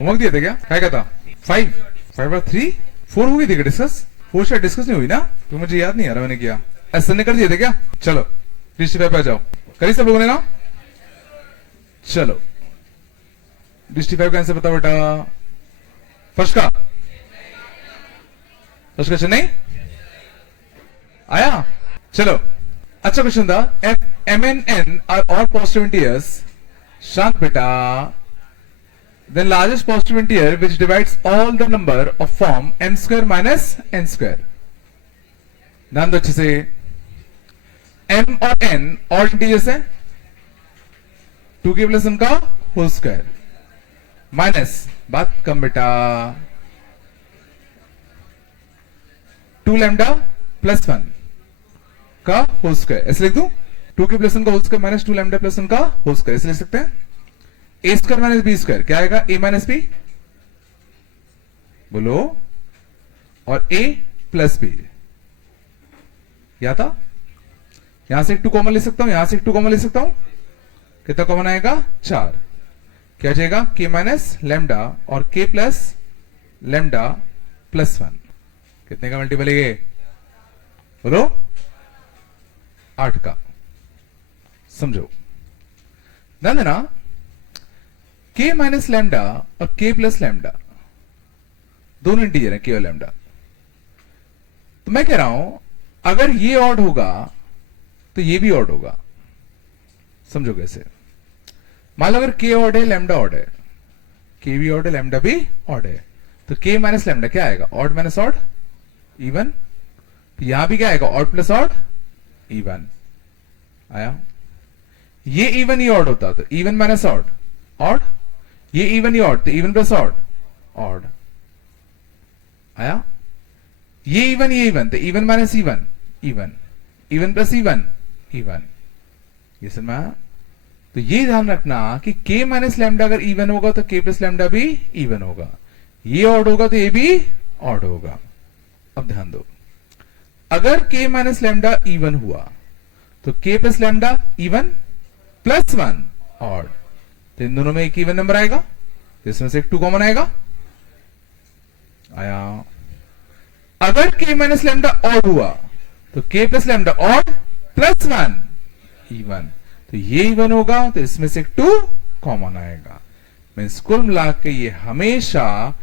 Homework दिया था क्या था? 5 5 और 3 4 हो गई थी क्या डिस्कस? 4 शायद डिस्कस नहीं हुई ना, तो मुझे याद नहीं आ रहा मैंने किया। ऐसा ने कर दिए थे क्या? चलो 55 पे आ जाओ। करी सब लोगों ने ना? चलो 55 का आंसर बताओ बेटा। फर्स्ट का चेन्नई आया। चलो अच्छा क्वेश्चन था। If M N N are all positive integers. शांत बेटा। Then largest positive integer which divides all the number of form n square minus n square. ध्यान दो अच्छे से। m और n ऑल इंटीजर्स है, 2 के प्लस n का होल स्क्वायर माइनस, बात कम बेटा, 2 लैम्डा प्लस 1 का होल स्क्वायर। ऐसे लिख दूं, 2 के प्लस 1 का whole square minus 2 lambda plus 1 का होल स्क्वायर। ऐसे लिख सकते हैं। A square minus B square क्या आएगा? ए माइनस बी बोलो, और ए प्लस बी। या था यहां से एक 2 कॉमन ले सकता हूं, यहां से एक 2 कॉमन ले सकता हूं। कितना कॉमन आएगा? 4। क्या जाएगा? के माइनस लैम्डा और के प्लस लैम्डा प्लस 1। कितने का मल्टीपल है? बोलो 8 का। समझो ध्यान देना, के माइनस लैम्डा और के प्लस लैम्डा दोनों इंटीजर है, के और लैम्डा। तो मैं कह रहा हूं अगर ये ऑड होगा तो ये भी ऑड होगा। समझो कैसे? मान लो अगर के ऑड है लैम्डा ऑड है, के भी ऑड है लैम्डा भी ऑड है, तो के माइनस लैम्डा क्या आएगा? Odd minus odd even. तो यहां भी क्या आएगा? ऑड प्लस ऑड इवन आया। ये इवन ही ऑड होता तो इवन माइनस ऑड ऑड, ये इवन ही ऑड तो इवन प्लस ऑड ऑड आया। ये इवन तो even minus even even, even plus even even. ये समझ में आया? तो ये ध्यान रखना कि k माइनस लैम्डा अगर इवन होगा तो k प्लस लैम्डा भी इवन होगा, ये ऑड होगा तो ये भी ऑड होगा। अब ध्यान दो, अगर k माइनस लैम्डा इवन हुआ तो k plus lambda even plus 1 odd, तो इन दोनों में एक इवन नंबर आएगा, इसमें से एक 2 कॉमन आएगा आया। अगर k माइनस लैम्डा ऑड हुआ तो k plus lambda odd plus 1 even, तो ये इवन होगा तो इसमें से 2 कॉमन आएगा। मींस कुल मिला के ये हमेशा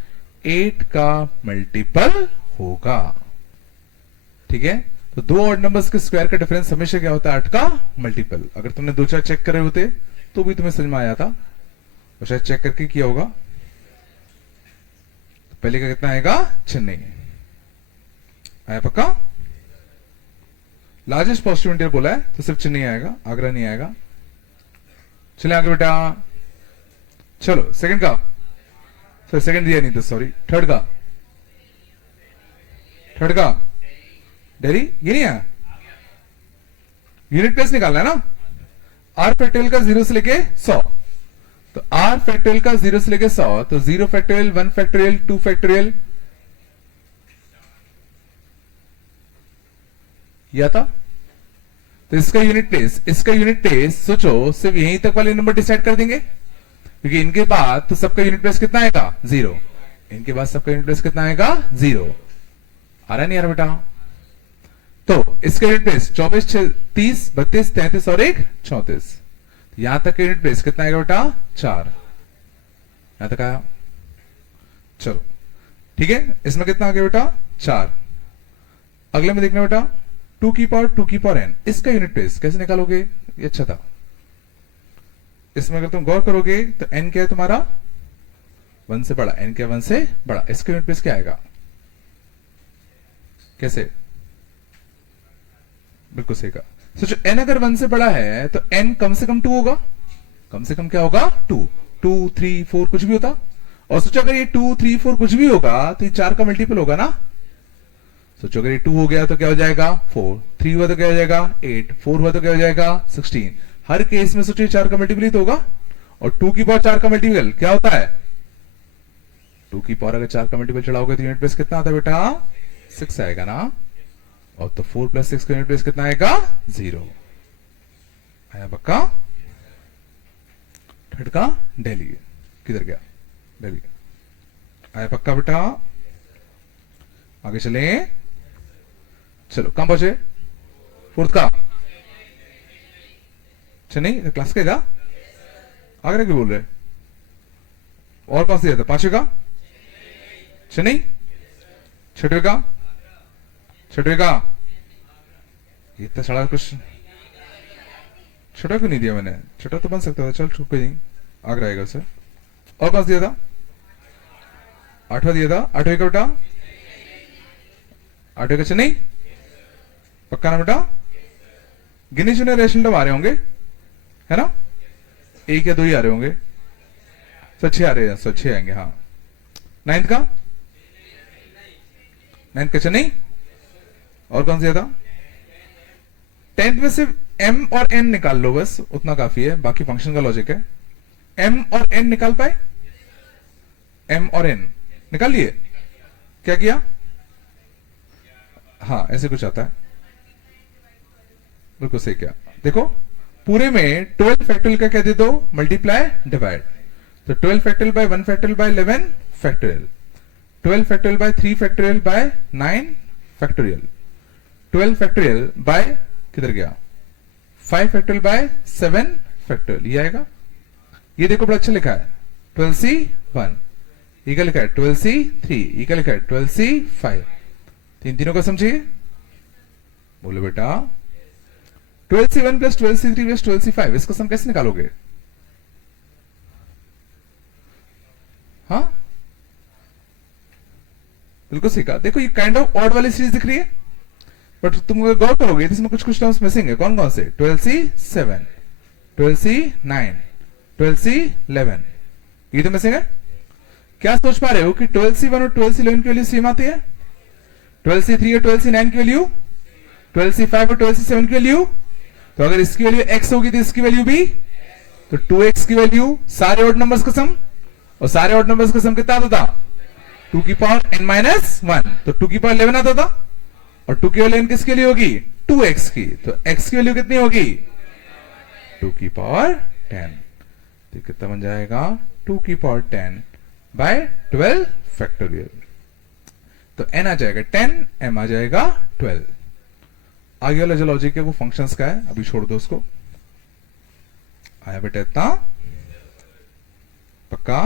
8 का मल्टीपल होगा। ठीक है? तो 2 ऑड नंबर्स के स्क्वायर का डिफरेंस हमेशा क्या होता है? 8 का मल्टीपल। अगर तुमने 2-4 चेक करे होते तो भी तुम्हें समझ में आया था, और शायद चेक करके किया होगा। तो पहले का कितना आएगा? चेन्नई आया पक्का। लार्जेस्ट पॉजिटिव इंटीजर बोला है तो सिर्फ चेन्नई आएगा, आगरा नहीं आएगा। चले आगे बेटा। चलो सेकंड का, सर सेकंड दिया नहीं तो सॉरी, थर्ड का डेली ये नहीं है। यूनिट प्लेस निकालना है ना। आर फैक्टोरियल का 0 से लेके 100, तो आर फैक्टोरियल का 0 से लेके 100, तो 0 फैक्टोरियल 1 फैक्टोरियल 2 फैक्टोरियल या था। तो इसका यूनिट प्लेस सोचो सिर्फ यहीं तक वाले नंबर डिसाइड कर देंगे, क्योंकि इनके बाद तो सबका यूनिट प्लेस कितना आएगा? 0। इनके बाद सबका यूनिट प्लेस कितना आएगा? 0। आ रहा नहीं आ रहा बेटा? तो इसका यूनिट प्लेस 24 30 32 33 और 1 34। यहां तक का यूनिट प्लेस कितना आएगा बेटा? 4। यहां तक आया। चलो ठीक है, इसमें कितना आ गया बेटा? 4। अगले में देखना बेटा 2 की पावर n, इसका यूनिट प्लेस कैसे निकालोगे? ये अच्छा था। इसमें अगर तुम गौर करोगे तो n क्या है तुम्हारा? 1 से बड़ा। n क्या? 1 से बड़ा। इसका यूनिट प्लेस क्या आएगा? कैसे? बिल्कुल सही कहा। सोचो n अगर 1 से बड़ा है तो n कम से कम 2 होगा। कम से कम क्या होगा? 2 2 3 4 कुछ भी होता। और सोचो अगर ये 2 3 4 कुछ भी होगा तो ये 4 का मल्टीपल होगा ना। सोचो अगर ये 2 हो गया तो क्या हो जाएगा? 4, 3 हुआ तो क्या हो जाएगा? 8, 4 हुआ तो क्या हो जाएगा? 16। हर केस में सोचो 4 का मल्टीपल ही तो होगा। और 2 की पावर 4 का मल्टीपल क्या होता है? 2 की पावर अगर 4 का मल्टीपल चढ़ाओगे तो यूनिट प्लेस कितना आता है बेटा? 6 आएगा ना। और तो 4 + 6 का यूनिट प्लेस कितना आएगा? 0 आया पक्का। थर्ड का दिल्ली किधर गया? दिल्ली। आया पक्का बेटा? आगे चले, चलो कहां पहुंचे? फोर्थ का चेन्नई क्लास का था, आगरा क्यों बोल रहे? और कौन सा दिया था? पांचवे का चेन्नई, छठवे का, छठवे का इतना सारा कुछ छठा क्यों नहीं दिया मैंने? छठा तो बन सकता था, चल कोई नहीं, आगरा आएगा सर। और कौन सा दिया था? आठवां दिया था, आठवें का बेटा, आठवें का चेन्नई पक्का ना बेटा? गिने चुने रेशनल आ रहे होंगे है ना? एक या दो ही आ रहे होंगे, तो 6 आ रहे हैं, 6 आएंगे। हाँ, नाइन्थ का, नाइन्थ का चेन्नई। और कौन सा था? 10th में सिर्फ m और n निकाल लो, बस उतना काफी है, बाकी फंक्शन का लॉजिक है। m और n निकाल पाए? m और n निकाल लिए? क्या किया? हाँ ऐसे कुछ आता है, बिल्कुल सही। क्या देखो, पूरे में 12 फैक्टोरियल का क्या दे दो? Multiply divide. तो 12 factorial by 1 factorial by 11 factorial, 12 factorial by 3 factorial by 9 factorial, 12 factorial by किधर गया? 5 फैक्टोरियल बाय 7 फैक्टोरियल, ये आएगा। ये देखो बड़ा अच्छा लिखा है, 12c1, ये क्या लिखा है? 12c3, ये क्या लिखा है? 12c5। तीनों का समझिए, बोलो बेटा। 12c1 plus 12c3 plus 12c5, इसको सम कैसे निकालोगे? हाँ बिल्कुल सही कहा। देखो ये काइंड ऑफ ऑड वाली सीरीज दिख रही है, बट तुम गौर करोगे तो इसमें कुछ कुछ टर्म्स मिसिंग है। कौन कौन से? 12c7, 12c9, 12c11, ये तो मिसिंग है। क्या सोच पा रहे हो कि 12c1 और 12c11 की वैल्यू सेम आती है? 12c3 और 12c9 की वैल्यू, 12c5 और 12c7 की वैल्यू। तो अगर इसकी वैल्यू x होगी तो इसकी वैल्यू भी, तो 2x की वैल्यू सारे ऑड नंबर्स का सम, और सारे ऑड नंबर्स का सम कितना आता था? 2 की पावर n-1, तो 2 की पावर 11 आता था। और 2 की वैल्यू n किसके लिए होगी? 2x की, तो x की वैल्यू कितनी होगी? 2 की पावर 10। तो कितना बन जाएगा? 2 की पावर 10 बाय 12 फैक्टोरियल। तो n आ जाएगा 10, m आ जाएगा 12। आगे वाला जो लॉजिक है वो फंक्शंस का है, अभी छोड़ दो उसको। आया बेटा इतना? पक्का?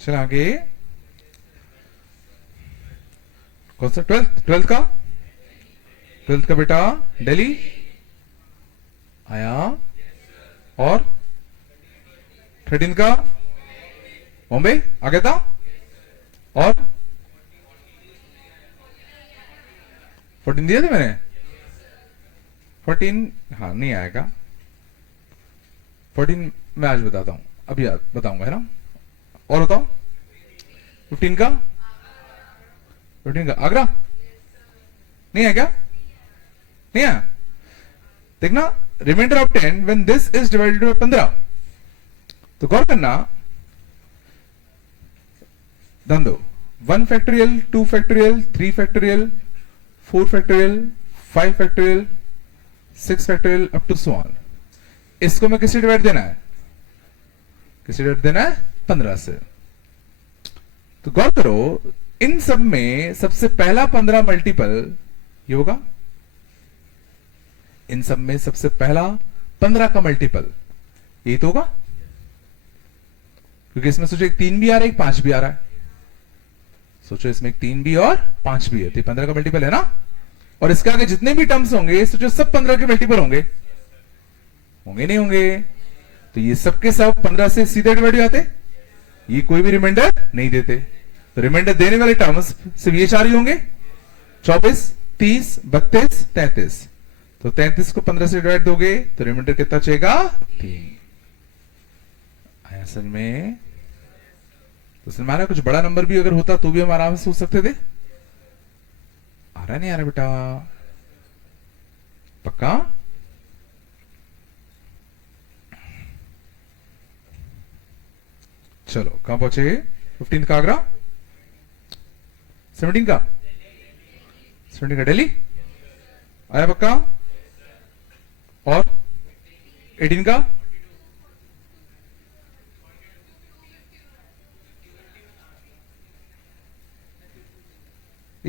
चल आगे, कौन सा? 12th का, 12th का बेटा दिल्ली आया। और 13th का बॉम्बे आ गया था। और 14 दिए थे मैंने, 14 हाँ नहीं आएगा। 14 मैं आज बताता हूं, अभी बताऊंगा है ना। और बताओ 15 का, 15 का आगरा नहीं है क्या? नहीं है। देखना, remainder of 10 when this is divided by 15। तो गौर करना, ध्यान दो, 1 factorial, 2 factorial, 3 factorial, 4 factorial, 5 factorial, 6 factorial up to so on. इसको मैं किससे डिवाइड देना है? किससे डिवाइड देना है? 15 से। तो गौर करो, इन सब में सबसे पहला 15 मल्टीपल ये होगा। इन सब में सबसे पहला 15 का मल्टीपल ये तो होगा, क्योंकि इसमें सोचो एक 3 भी आ रहा है, एक 5 भी आ रहा है। सोचो इसमें एक 3 भी और 5 भी है, तो 15 का मल्टीपल है ना। और इसके आगे जितने भी टर्म्स होंगे सोचो सब 15 के मल्टीपल होंगे, होंगे नहीं होंगे? तो ये सबके सब 15 से सीधे डिवाइड हो जाते, ये कोई भी रिमाइंडर नहीं देते। तो रिमाइंडर देने वाले टर्म्स सिर्फ ये 4 ही होंगे, 24, 30, 32, 33। तो 33 को 15 से डिवाइड दोगे तो रिमाइंडर कितना बचेगा? 3। असल में तो हमारा कुछ बड़ा नंबर भी अगर होता तो भी हम आराम से सोच सकते थे। आ रहा नहीं आ रहा बेटा? पक्का? चलो कहां पहुंचे? 15 का आगरा, 17 का, 17 का दिल्ली आया पक्का। और 18 का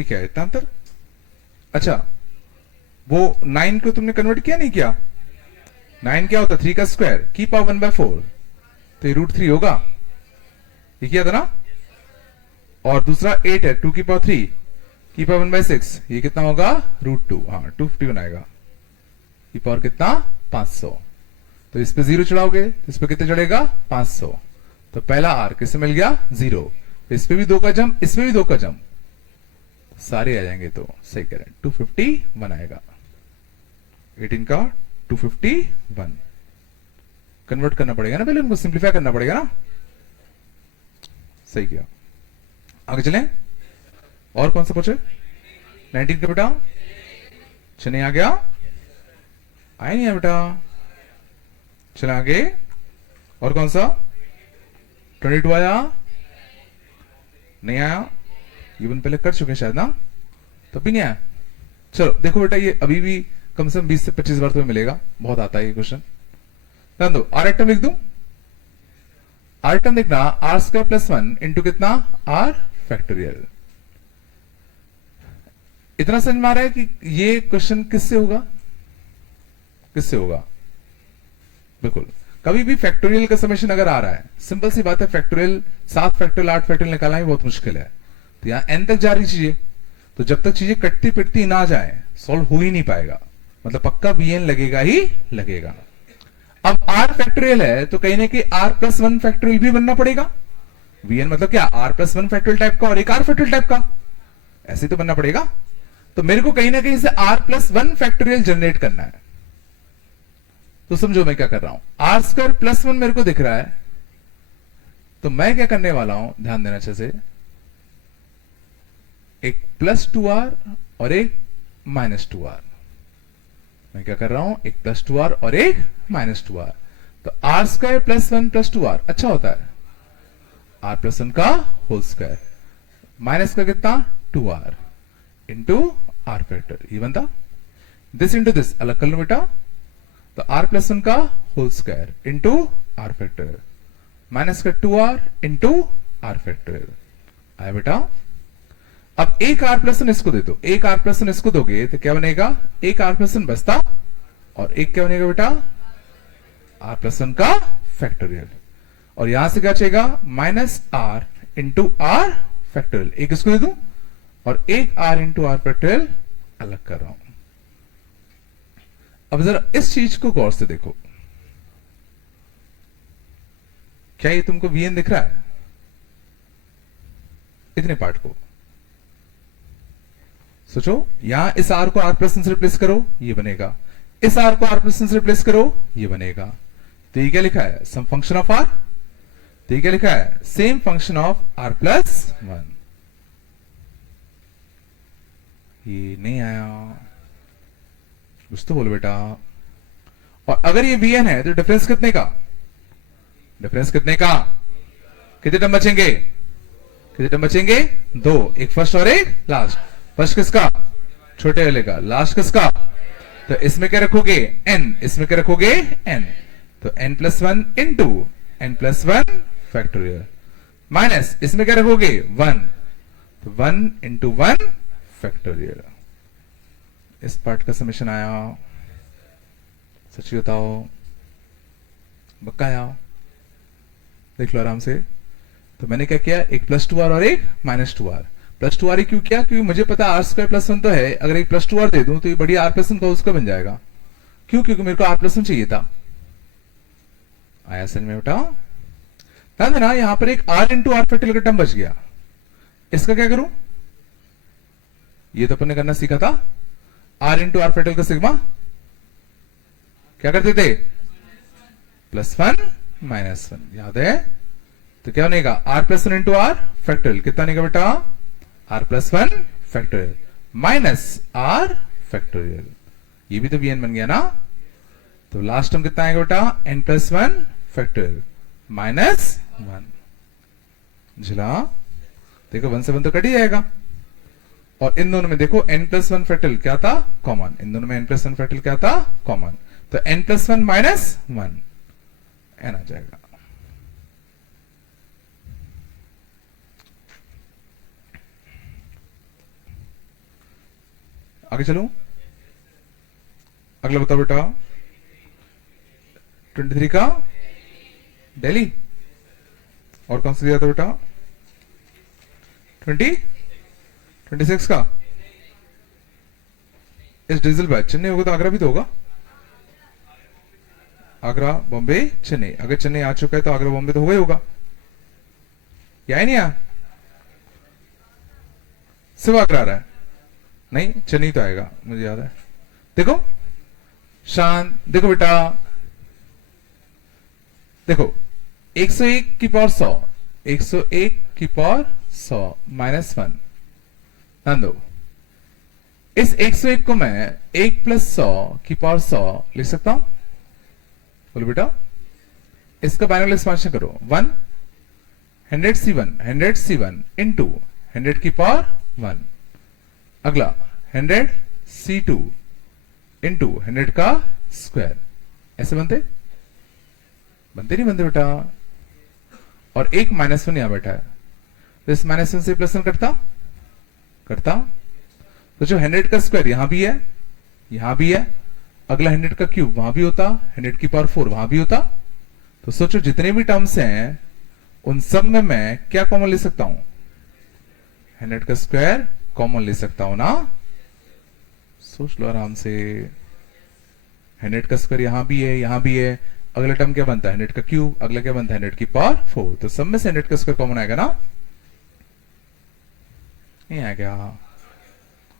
क्या है इतना अंतर? अच्छा, वो 9 को तुमने कन्वर्ट किया नहीं किया? 9 क्या होता है? 3 का स्क्वायर की पावर 1/4, तो ये √3 होगा, ये किया था ना। और दूसरा 8 है 2 की पावर 3 की पावर 1/6, ये कितना होगा? √2। हाँ 250 बनाएगा, की पावर कितना? 500। तो इस पे 0 चढ़ाओगे तो इस पे कितने चढ़ेगा? 500। तो पहला आर किससे मिल गया? 0। इस पे भी 2 का जम, इसमें भी 2 का जम, सारे आ जाएंगे, तो सही कह रहे हैं 251 आएगा। 18 का 251 कन्वर्ट करना पड़ेगा ना, पहले उनको सिंप्लीफाई करना पड़ेगा ना। सही किया, आगे चलें। और कौन सा पूछे? 19 का बेटा चने आ गया, आया नहीं है बेटा, चले आगे। और कौन सा? 22 आया नहीं? आया, ये वन पहले कर चुके हैं शायद ना, तब भी नहीं आया। चलो देखो बेटा, ये अभी भी कम से कम 20 से 25 बार तुम्हें मिलेगा, बहुत आता है ये क्वेश्चन। ध्यान दो, आर आइटम लिख दूं। आर आइटम देखना, r² + 1 इंटू कितना? r factorial. इतना समझ में आ रहा है कि ये क्वेश्चन किससे होगा? किससे होगा? बिल्कुल, कभी भी फैक्टोरियल का समेशन अगर आ रहा है, सिंपल सी बात है, फैक्टोरियल 7 फैक्टोरियल 8 फैक्टोरियल निकालना ही बहुत मुश्किल है। तो यहां n तक जा रही चीजें, तो जब तक चीजें कटती पिटती ना जाए सॉल्व हो ही नहीं पाएगा, मतलब पक्का vn लगेगा ही लगेगा। अब r फैक्टोरियल है तो कहीं ना कहीं r+1 फैक्टोरियल भी बनना पड़ेगा। vn मतलब क्या? r+1 फैक्टोरियल टाइप का और एक r फैक्टोरियल टाइप का, ऐसे तो बनना पड़ेगा। तो मेरे को कहीं ना कहीं से r+1 फैक्टोरियल जनरेट करना है। तो समझो मैं क्या कर रहा हूं, r² + 1 मेरे को दिख रहा है, तो मैं क्या करने वाला हूं, ध्यान देना अच्छे से। एक +2r और एक -2r, मैं क्या कर रहा हूं, एक +2r और एक -2r। तो r² + 1 + 2r अच्छा होता है, r+1 का होल स्क्वायर माइनस का कितना? 2r इंटू r फैक्टर, ये बनता। दिस इंटू दिस अलग कर लो बेटा, तो r+1 का whole square into r factor minus का 2r इंटू r फैक्टर आया बेटा। अब एक r+1 इसको दे दो, एक r+1 इसको दोगे तो क्या बनेगा? एक r+1 बचता और एक क्या बनेगा बेटा? r+1 का फैक्टोरियल। और यहां से क्या चाहिएगा? -r इंटू r फैक्टोरियल, एक इसको दे दूं और एक r इंटू r फैक्टोरियल अलग कर रहा हूं। अब जरा इस चीज को गौर से देखो, क्या ये तुमको vn दिख रहा है? इतने पार्ट को सोचो, यहां इस r को r+1 से रिप्लेस करो, ये बनेगा। इस r को r+1 से रिप्लेस करो, ये बनेगा। तो ये क्या लिखा है? सम फंक्शन ऑफ r। तो ये क्या लिखा है? Same function of r+1। ये नहीं आया, कुछ तो बोलो बेटा। और अगर ये vn है तो डिफरेंस कितने का? डिफरेंस कितने का? कितने टर्म बचेंगे? कितने टर्म बचेंगे? 2, एक फर्स्ट और एक लास्ट। फर्स्ट किसका? छोटे वाले का। लास्ट किसका? तो इसमें क्या रखोगे? n, इसमें क्या रखोगे? n। तो n+1 into n+1 factorial minus इसमें क्या रखोगे? 1, तो 1 इंटू 1 फैक्टोरियल। इस पार्ट का समेशन आया? सच्ची बताओ, बक्का आया? देख लो आराम से। तो मैंने क्या किया, एक +2r और एक -2r। +2r क्यों किया? क्योंकि मुझे पता r² + 1 तो है, अगर एक +2r दे दूं तो ये बढ़िया r+1 का उसका बन जाएगा। क्यों? क्योंकि मेरे को r+1 चाहिए था। आया समझ में बेटा? ध्यान देना, यहां पर एक r इंटू r फैक्टोरियल का टर्म बच गया, इसका क्या करूं? ये तो अपन ने करना सीखा था, r इंटू r फैक्टोरियल का सिग्मा क्या करते थे? +1 -1, याद है? तो क्या बनेगा? r+1 इंटू r फैक्टोरियल कितना बनेगा बेटा? r+1 factorial minus r factorial. ये भी तो vn बन गया ना। तो लास्ट टर्म कितना आएगा बेटा? n+1 factorial -1। झिला देखो 1 से 1 तो कट ही जाएगा। और इन दोनों में देखो n+1 फैक्टोरियल क्या था? कॉमन। इन दोनों में n+1 फैक्टोरियल क्या था? कॉमन। तो n+1 -1 n आ जाएगा। आगे चलूं, अगला बताओ बेटा। 23 का दिल्ली, और कौन सा दिया था बेटा? 26 का इस डीजल बैच चेन्नई होगा तो आगरा भी तो होगा। आगरा, बॉम्बे, चेन्नई। अगर चेन्नई आ चुका है तो आगरा बॉम्बे तो होगा ही होगा, या नहीं आ? सिर्फ आगरा आ रहा है? नहीं, चेन्नई तो आएगा, मुझे याद है। देखो शांत, देखो बेटा, देखो 101 की पावर 100, 101 की पावर 100 -1। ध्यान दो, इस 101 को मैं 1 + 100 की पावर 100 लिख सकता हूं। बोलो बेटा, इसका बाइनोमियल एक्सपेंशन करो। 1 100 C1 इंटू 100 की पावर 1। अगला 100 C2 इंटू 100 का स्क्वायर। ऐसे बनते नहीं बनते बेटा? और एक -1 यहां बैठा है, तो इस -1 से +1 करता। तो जो 100 का स्क्वायर यहां भी है, यहां भी है, अगला 100 का क्यूब वहां भी होता, 100 की पावर 4 वहां भी होता। तो सोचो जितने भी टर्म्स हैं उन सब में मैं क्या कॉमन ले सकता हूं? 100 का स्क्वायर कॉमन ले सकता हूं ना? सोच लो आराम से। 100 का स्क्वायर यहां भी है, यहां भी है, अगला टर्म क्या बनता है? 100 का क्यूब, अगला क्या बनता है? 100 की पावर 4। तो सब में से 100 का स्क्वायर कॉमन आएगा ना? नहीं आएगा।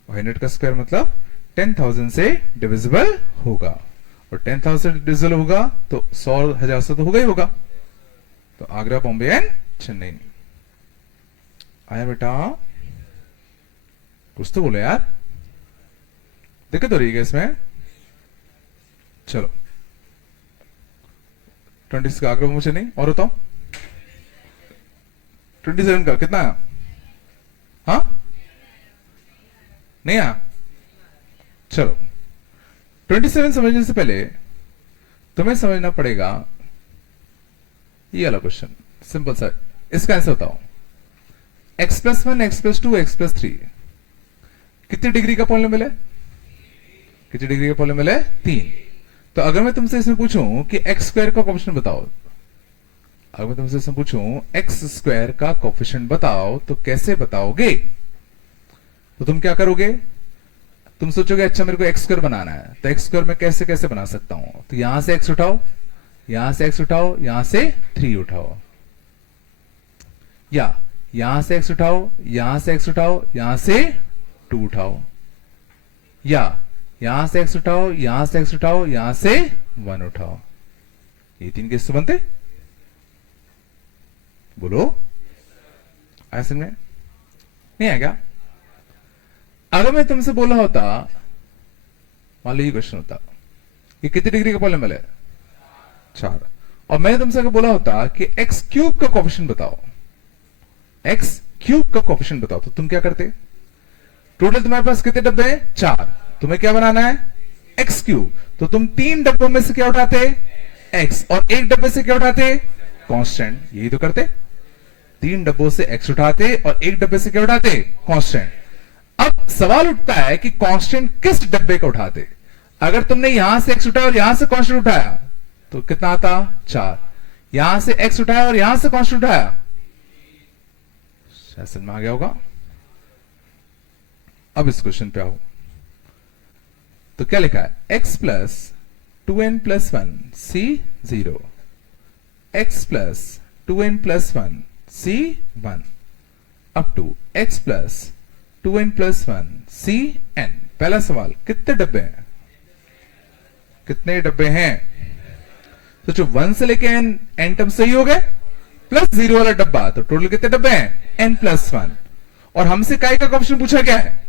और 100 का स्क्वायर मतलब 10,000 से डिविजिबल होगा, और 10,000 से डिविजिबल होगा तो 100,000 से तो होगा ही होगा। तो आगरा, बॉम्बे एंड चेन्नई। आया बेटा? कुछ तो बोलो यार, दिक्कत हो रही है इसमें? चलो 26 का आगरा, बॉम्बे, चेन्नई। और बताओ 27 का कितना आया? हाँ, नहीं आया? चलो 27 समझने से पहले तुम्हें समझना पड़ेगा ये वाला क्वेश्चन। सिंपल सा, इसका आंसर बताओ। x+1, x+2, x+3 कितनी डिग्री का पॉलिनोमियल है? कितनी डिग्री का पॉलिनोमियल है? 3। तो अगर मैं तुमसे इसमें पूछूं कि x² का कोएफिशिएंट बताओ, अगर मैं तुमसे इसमें पूछूं x² का कोएफिशिएंट बताओ, तो कैसे बताओगे? तो तुम क्या करोगे? तुम सोचोगे अच्छा मेरे को x² बनाना है, तो x² मैं कैसे कैसे बना सकता हूं? तो यहां से x उठाओ, यहां से x उठाओ, यहां से 3 उठाओ, या यहां से x उठाओ, यहां से x उठाओ, यहां से 2 उठाओ, या यहां से x उठाओ, यहां से x उठाओ, यहां से 1 उठाओ। ये 3 कैसे बनते? बोलो, ऐसे में नहीं आएगा? अगर मैं तुमसे बोला होता, मान लो ये क्वेश्चन होता कि कितनी डिग्री का पॉलिनोमियल है? 4। और मैंने तुमसे अगर बोला होता कि x³ का कोएफिशिएंट बताओ, x³ का कोएफिशिएंट बताओ, तो तुम क्या करते? टोटल तुम्हारे पास कितने डब्बे हैं? 4। तुम्हें क्या बनाना है? x³। तो तुम 3 डब्बों में से क्या उठाते? x। और एक डब्बे से क्या उठाते? कांस्टेंट। यही तो करते, 3 डब्बों से x उठाते और एक डब्बे से क्या उठाते? कांस्टेंट। अब सवाल उठता है कि कांस्टेंट किस डब्बे का उठाते? अगर तुमने यहां से x उठाया और यहां से कांस्टेंट उठाया तो कितना आता? 4। यहां से x उठाया और यहां से कांस्टेंट उठाया, समझ में आ गया होगा? अब इस क्वेश्चन पे आओ, तो क्या लिखा है? x + 2n + 1 C0, x + 2n + 1 C1 up to x + 2n + 1 Cn। पहला सवाल, कितने डब्बे हैं? कितने डब्बे हैं? सोचो 1 से लेके n टर्म सही हो गए, प्लस 0 वाला डब्बा, तो टोटल कितने डब्बे हैं? n + 1। और हमसे काय का क्वेश्चन पूछा गया है?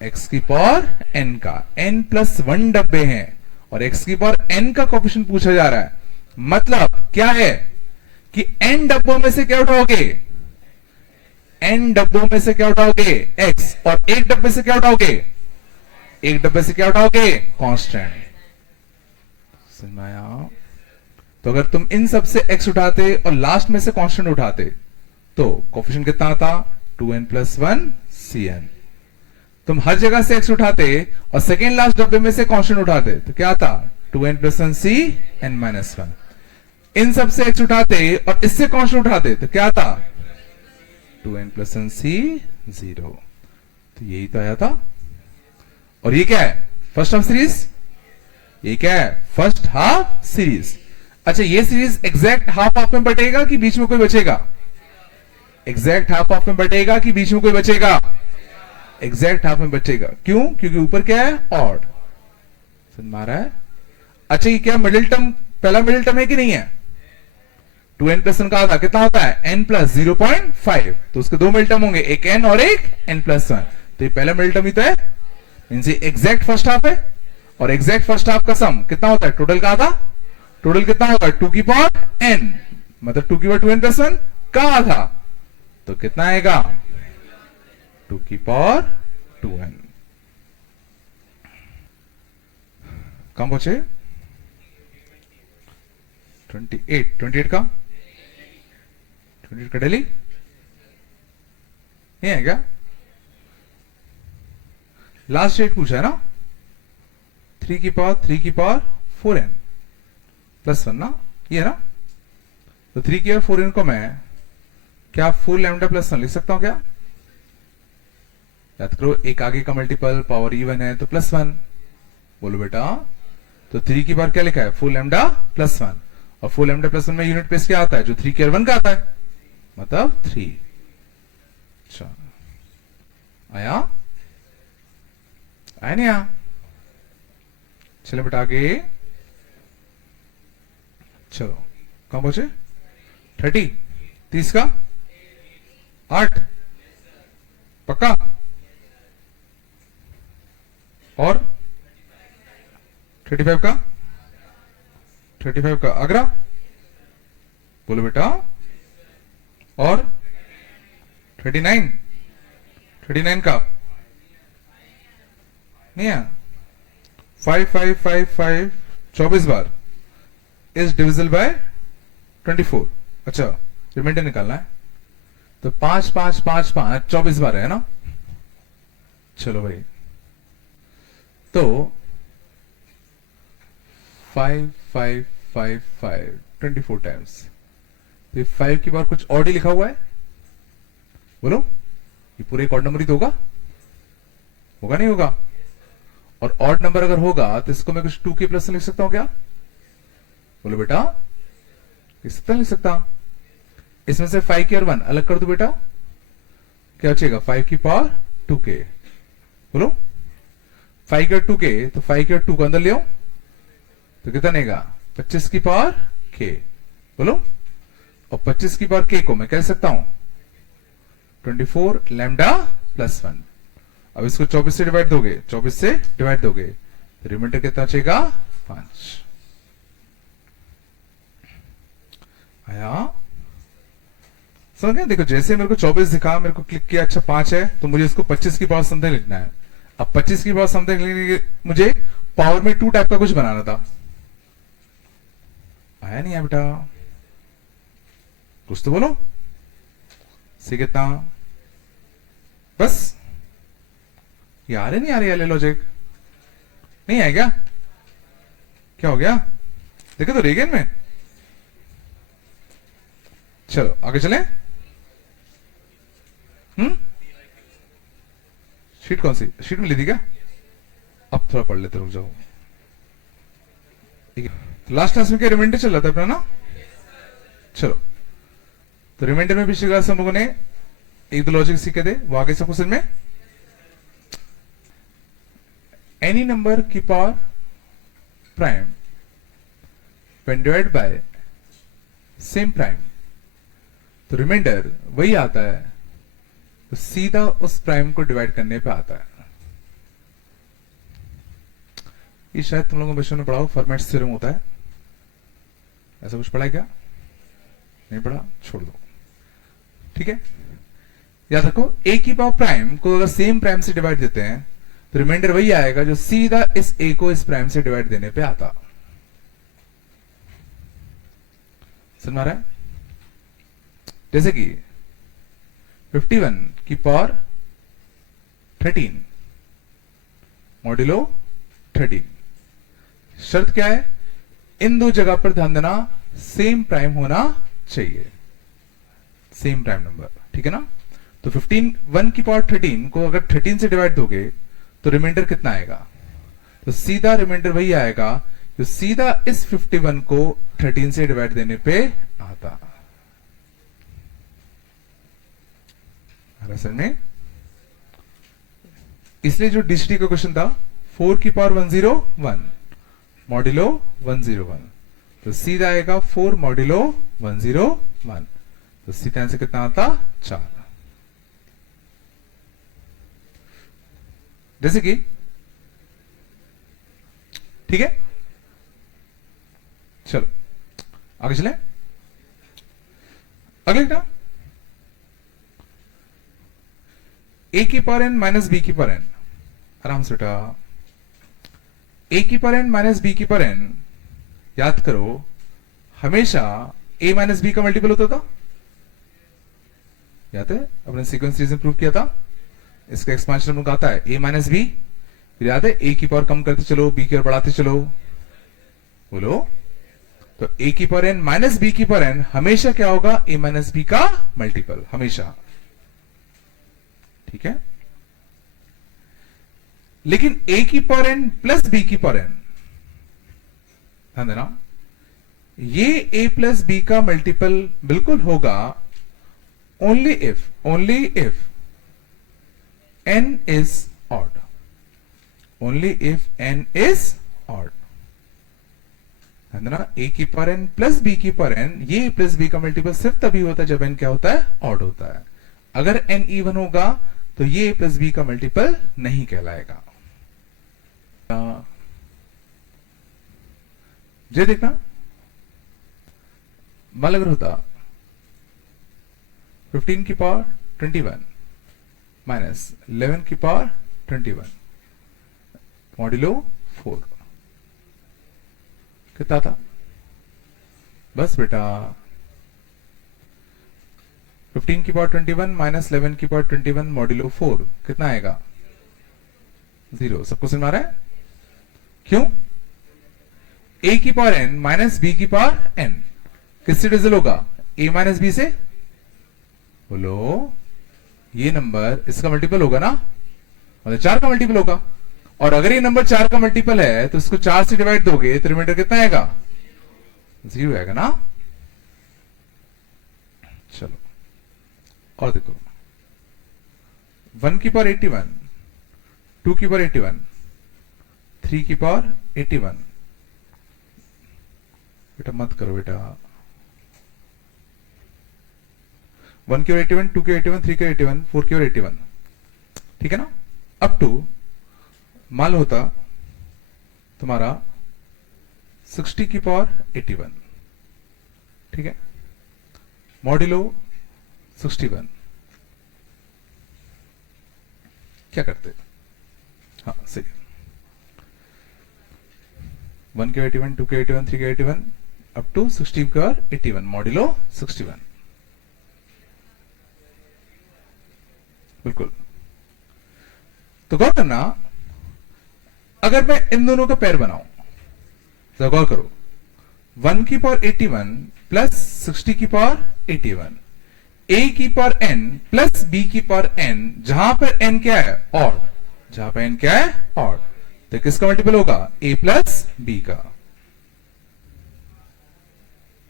x की पावर n का, n + 1 डब्बे हैं और x की पावर n का कोएफिशिएंट पूछा जा रहा है। मतलब क्या है कि n डब्बों में से क्या उठाओगे? n डब्बों में से क्या उठाओगे? x। और एक डब्बे से क्या उठाओगे? एक डब्बे से क्या उठाओगे? कांस्टेंट। समझ में आया? तो अगर तुम इन सब से x उठाते और लास्ट में से कांस्टेंट उठाते तो कोएफिशिएंट कितना आता? 2n + 1 Cn। तुम हर जगह से x उठाते और सेकेंड लास्ट डब्बे में से कांस्टेंट उठाते तो क्या आता 2n plus 1 c n minus 1। इन सब से x उठाते और इससे कांस्टेंट उठाते तो क्या आता 2n प्लस 1 c 0। तो यही तो आया था। और ये क्या है फर्स्ट हाफ सीरीज, ये क्या है फर्स्ट हाफ सीरीज। अच्छा ये सीरीज एग्जैक्ट हाफ हाफ में बटेगा कि बीच में कोई बचेगा? एग्जैक्ट हाफ हाफ में बटेगा कि बीच में कोई बचेगा? एग्जैक्ट हाफ में बचेगा। क्यों? क्योंकि ऊपर क्या है ऑड। समझ में आ रहा है? अच्छा ये क्या मिडिल टर्म, पहला मिडिल टर्म है कि नहीं है? 2n प्लस 1 का आधा कितना होता है n प्लस 0.5। तो उसके दो मिडिल टर्म होंगे, एक n और एक n प्लस 1। तो ये पहला मिडिल टर्म ही तो है, मींस एग्जैक्ट फर्स्ट हाफ है। और एग्जैक्ट फर्स्ट हाफ का सम कितना होता है टोटल का आधा। टोटल कितना होगा 2 की पावर n, मतलब 2 की पावर 2n प्लस 1 का आधा। तो कितना आएगा 2 की पावर 2n। कम बचे 28 का 28 का डेली ये है क्या? लास्ट डेट पूछा है ना, 3 की पावर 4n प्लस 1 ना, ये ना। तो 3 की पावर 4n को मैं क्या 4 लैम्डा प्लस 1 लिख सकता हूं क्या? याद करो एक आगे का मल्टीपल पावर इवन है तो प्लस 1। बोलो बेटा। तो 3 की बार क्या लिखा है 4 लैम्डा प्लस 1, और 4 लैम्डा प्लस 1 में यूनिट प्लेस क्या आता है जो 3 की 1 का आता है, मतलब 3। अच्छा आया नहीं आया? चलो बेटा आगे चलो। कहां पहुंचे 30 का 8 पक्का। और 35 का आगरा। बोलो बेटा। और 39 का नहीं है। 5 24 बार इज डिविजिबल बाय 24। अच्छा रिमाइंडर निकालना है तो 5 5 5 5 24 बार है ना। चलो भाई तो 5 5 5 5 24 टाइम्स। तो 5 की बार कुछ ऑड ही लिखा हुआ है, बोलो ये पूरे एक ऑड नंबर ही तो होगा नहीं होगा? और ऑड नंबर अगर होगा तो इसको मैं कुछ 2 के प्लस लिख सकता हूं क्या? बोलो बेटा लिख सकता। इसमें से 5 की और 1 अलग कर दो बेटा, क्या बचेगा 5 की पावर 2k। बोलो 5 की 2k, तो 5 की 2 को अंदर ले आओ तो कितना बनेगा 25 की पावर k। बोलो और 25 की पावर k को मैं कह सकता हूं 24 लैम्डा प्लस 1। अब इसको 24 से डिवाइड दोगे तो रिमाइंडर कितना बचेगा 5। आया समझ गए? देखो जैसे मेरे को 24 दिखा, मेरे को क्लिक किया, अच्छा 5 है तो मुझे इसको 25 की पावर समथिंग लिखना है। अब 25 की पावर समथिंग लिखने के मुझे पावर में 2 टाइप का कुछ बनाना था। आया नहीं है बेटा? कुछ तो बोलो। सी कितना? बस ये आ रहे नहीं आ रही लॉजिक नहीं है क्या? क्या हो गया? देखो तो रेगन में। चलो आगे चलें। शीट कौन सी शीट में ली थी क्या? अब थोड़ा पढ़ लेते, रुक जाओ। ठीक है लास्ट क्लास में क्या रिमाइंडर चल रहा था अपना ना। चलो तो रिमाइंडर में पिछली क्लास हम लोगों ने एक दो लॉजिक सीखे थे, वो आगे सब क्वेश्चन में एनी नंबर की power prime when divide by same prime, तो रिमाइंडर वही आता है तो सीधा उस प्राइम को डिवाइड करने पे आता है। ये शायद तुम लोगों बच्चों ने पढ़ा हो, फॉर्मेट थ्योरम होता है, ऐसा कुछ पढ़ा है क्या? नहीं पढ़ा, छोड़ दो। ठीक है याद रखो ए की पावर प्राइम को अगर सेम प्राइम से डिवाइड देते हैं तो रिमाइंडर वही आएगा जो सीधा इस ए को इस प्राइम से डिवाइड देने पे आता। समझ में आ रहा है? जैसे कि 51 की पावर 13 मॉड्यूलो 13। शर्त क्या है, इन दो जगह पर ध्यान देना, सेम प्राइम होना चाहिए, सेम प्राइम नंबर, ठीक है ना। तो 15 1 की पावर 13 को अगर 13 से डिवाइड दोगे तो रिमाइंडर कितना आएगा, तो सीधा रिमाइंडर वही आएगा जो सीधा इस 51 को 13 से डिवाइड देने पे आता। समझ में? इसलिए जो डीसीटी का क्वेश्चन था 4 की पावर 101 मॉड्यूलो 101, तो सीधा आएगा 4 मॉड्यूलो 101, तो सीधा आंसर कितना आता 4। जैसे कि ठीक है, चलो आगे चले। अगले ना ए की पावर एन माइनस बी की पावर एन, आराम से बेटा, ए की पावर एन माइनस बी की पावर एन, याद करो हमेशा ए माइनस बी का मल्टीपल होता था, याद है अपने सीक्वेंस सीरीज में प्रूव किया था। इसका एक्सपांशन हम लोग आता है ए माइनस बी, फिर याद है ए की पावर कम करते चलो बी की पावर बढ़ाते चलो, बोलो। तो ए की पावर एन माइनस बी की पावर एन हमेशा क्या होगा, ए माइनस बी का मल्टीपल, हमेशा, ठीक है। लेकिन ए की पावर एन प्लस बी की पावर एन, ध्यान देना, ये ए प्लस बी का मल्टीपल बिल्कुल होगा only if n is odd, only if n is odd, है ना। a की पावर n प्लस b की पावर n, ये a प्लस b का मल्टीपल सिर्फ तभी होता है जब n क्या होता है, ऑड होता है। अगर n इवन होगा तो ये a प्लस b का मल्टीपल नहीं कहलाएगा। ये देखना, मान अगर होता 15 की पावर 21 माइनस 11 की पावर 21 मॉड्यूलो 4, कितना था, बस बेटा 15 की पावर 21 माइनस 11 की पावर 21 मॉड्यूलो 4 कितना आएगा, 0। सबको समझ में आ रहा है? क्यों? ए की पावर एन माइनस बी की पावर एन किससे डिविजिबल होगा, ए माइनस बी से, बोलो। ये नंबर इसका मल्टीपल होगा ना, मतलब 4 का मल्टीपल होगा, और अगर ये नंबर 4 का मल्टीपल है तो इसको 4 से डिवाइड दोगे तो रिमाइंडर कितना आएगा, 0 आएगा ना। चलो और देखो, 1 की पावर 81, 2 की पावर 81, 3 की पावर 81, बेटा मत करो बेटा, 1 की ओर 81, 2 की ओर 81, 3 की ओर 81, 4 की ओर 81, ठीक है ना। अप टू मान लो होता तुम्हारा 60 की पावर 81, ठीक है, मॉड्यूलो 61, क्या करते, हाँ सही, 1 की 81, 2 की 81, 3 की 81 अप टू 60 की पावर 81 मॉड्यूलो 61, बिल्कुल। तो गौर करना, अगर मैं इन दोनों का पेयर बनाऊं, तो गौर करो, 1 की पावर 81 प्लस 60 की पावर 81, ए की पावर n प्लस बी की पावर n, जहां पर n क्या है, ऑड, जहां पर n क्या है, ऑड, तो किसका मल्टीपल होगा, a प्लस बी का,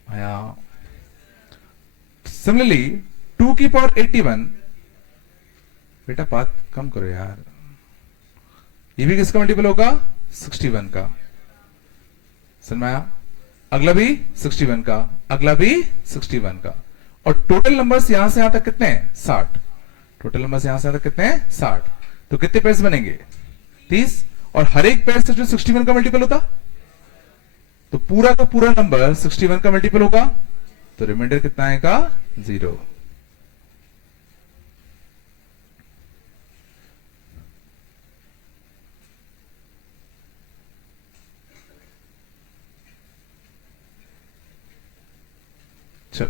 आया। सिमिलरली 2 की पावर 81, बेटा बात कम करो यार, ये भी किसका मल्टीपल होगा, 61 का, समझ में आया। अगला भी 61 का, अगला भी 61 का, और टोटल नंबर्स यहां से यहां तक कितने हैं, 60, टोटल नंबर्स यहां से यहां तक कितने हैं, 60, तो कितने पेयर्स बनेंगे, 30, और हर एक पेयर से जो 61 का मल्टीपल होता, तो पूरा का पूरा नंबर 61 का मल्टीपल होगा, तो रिमाइंडर कितना आएगा, 0। चलो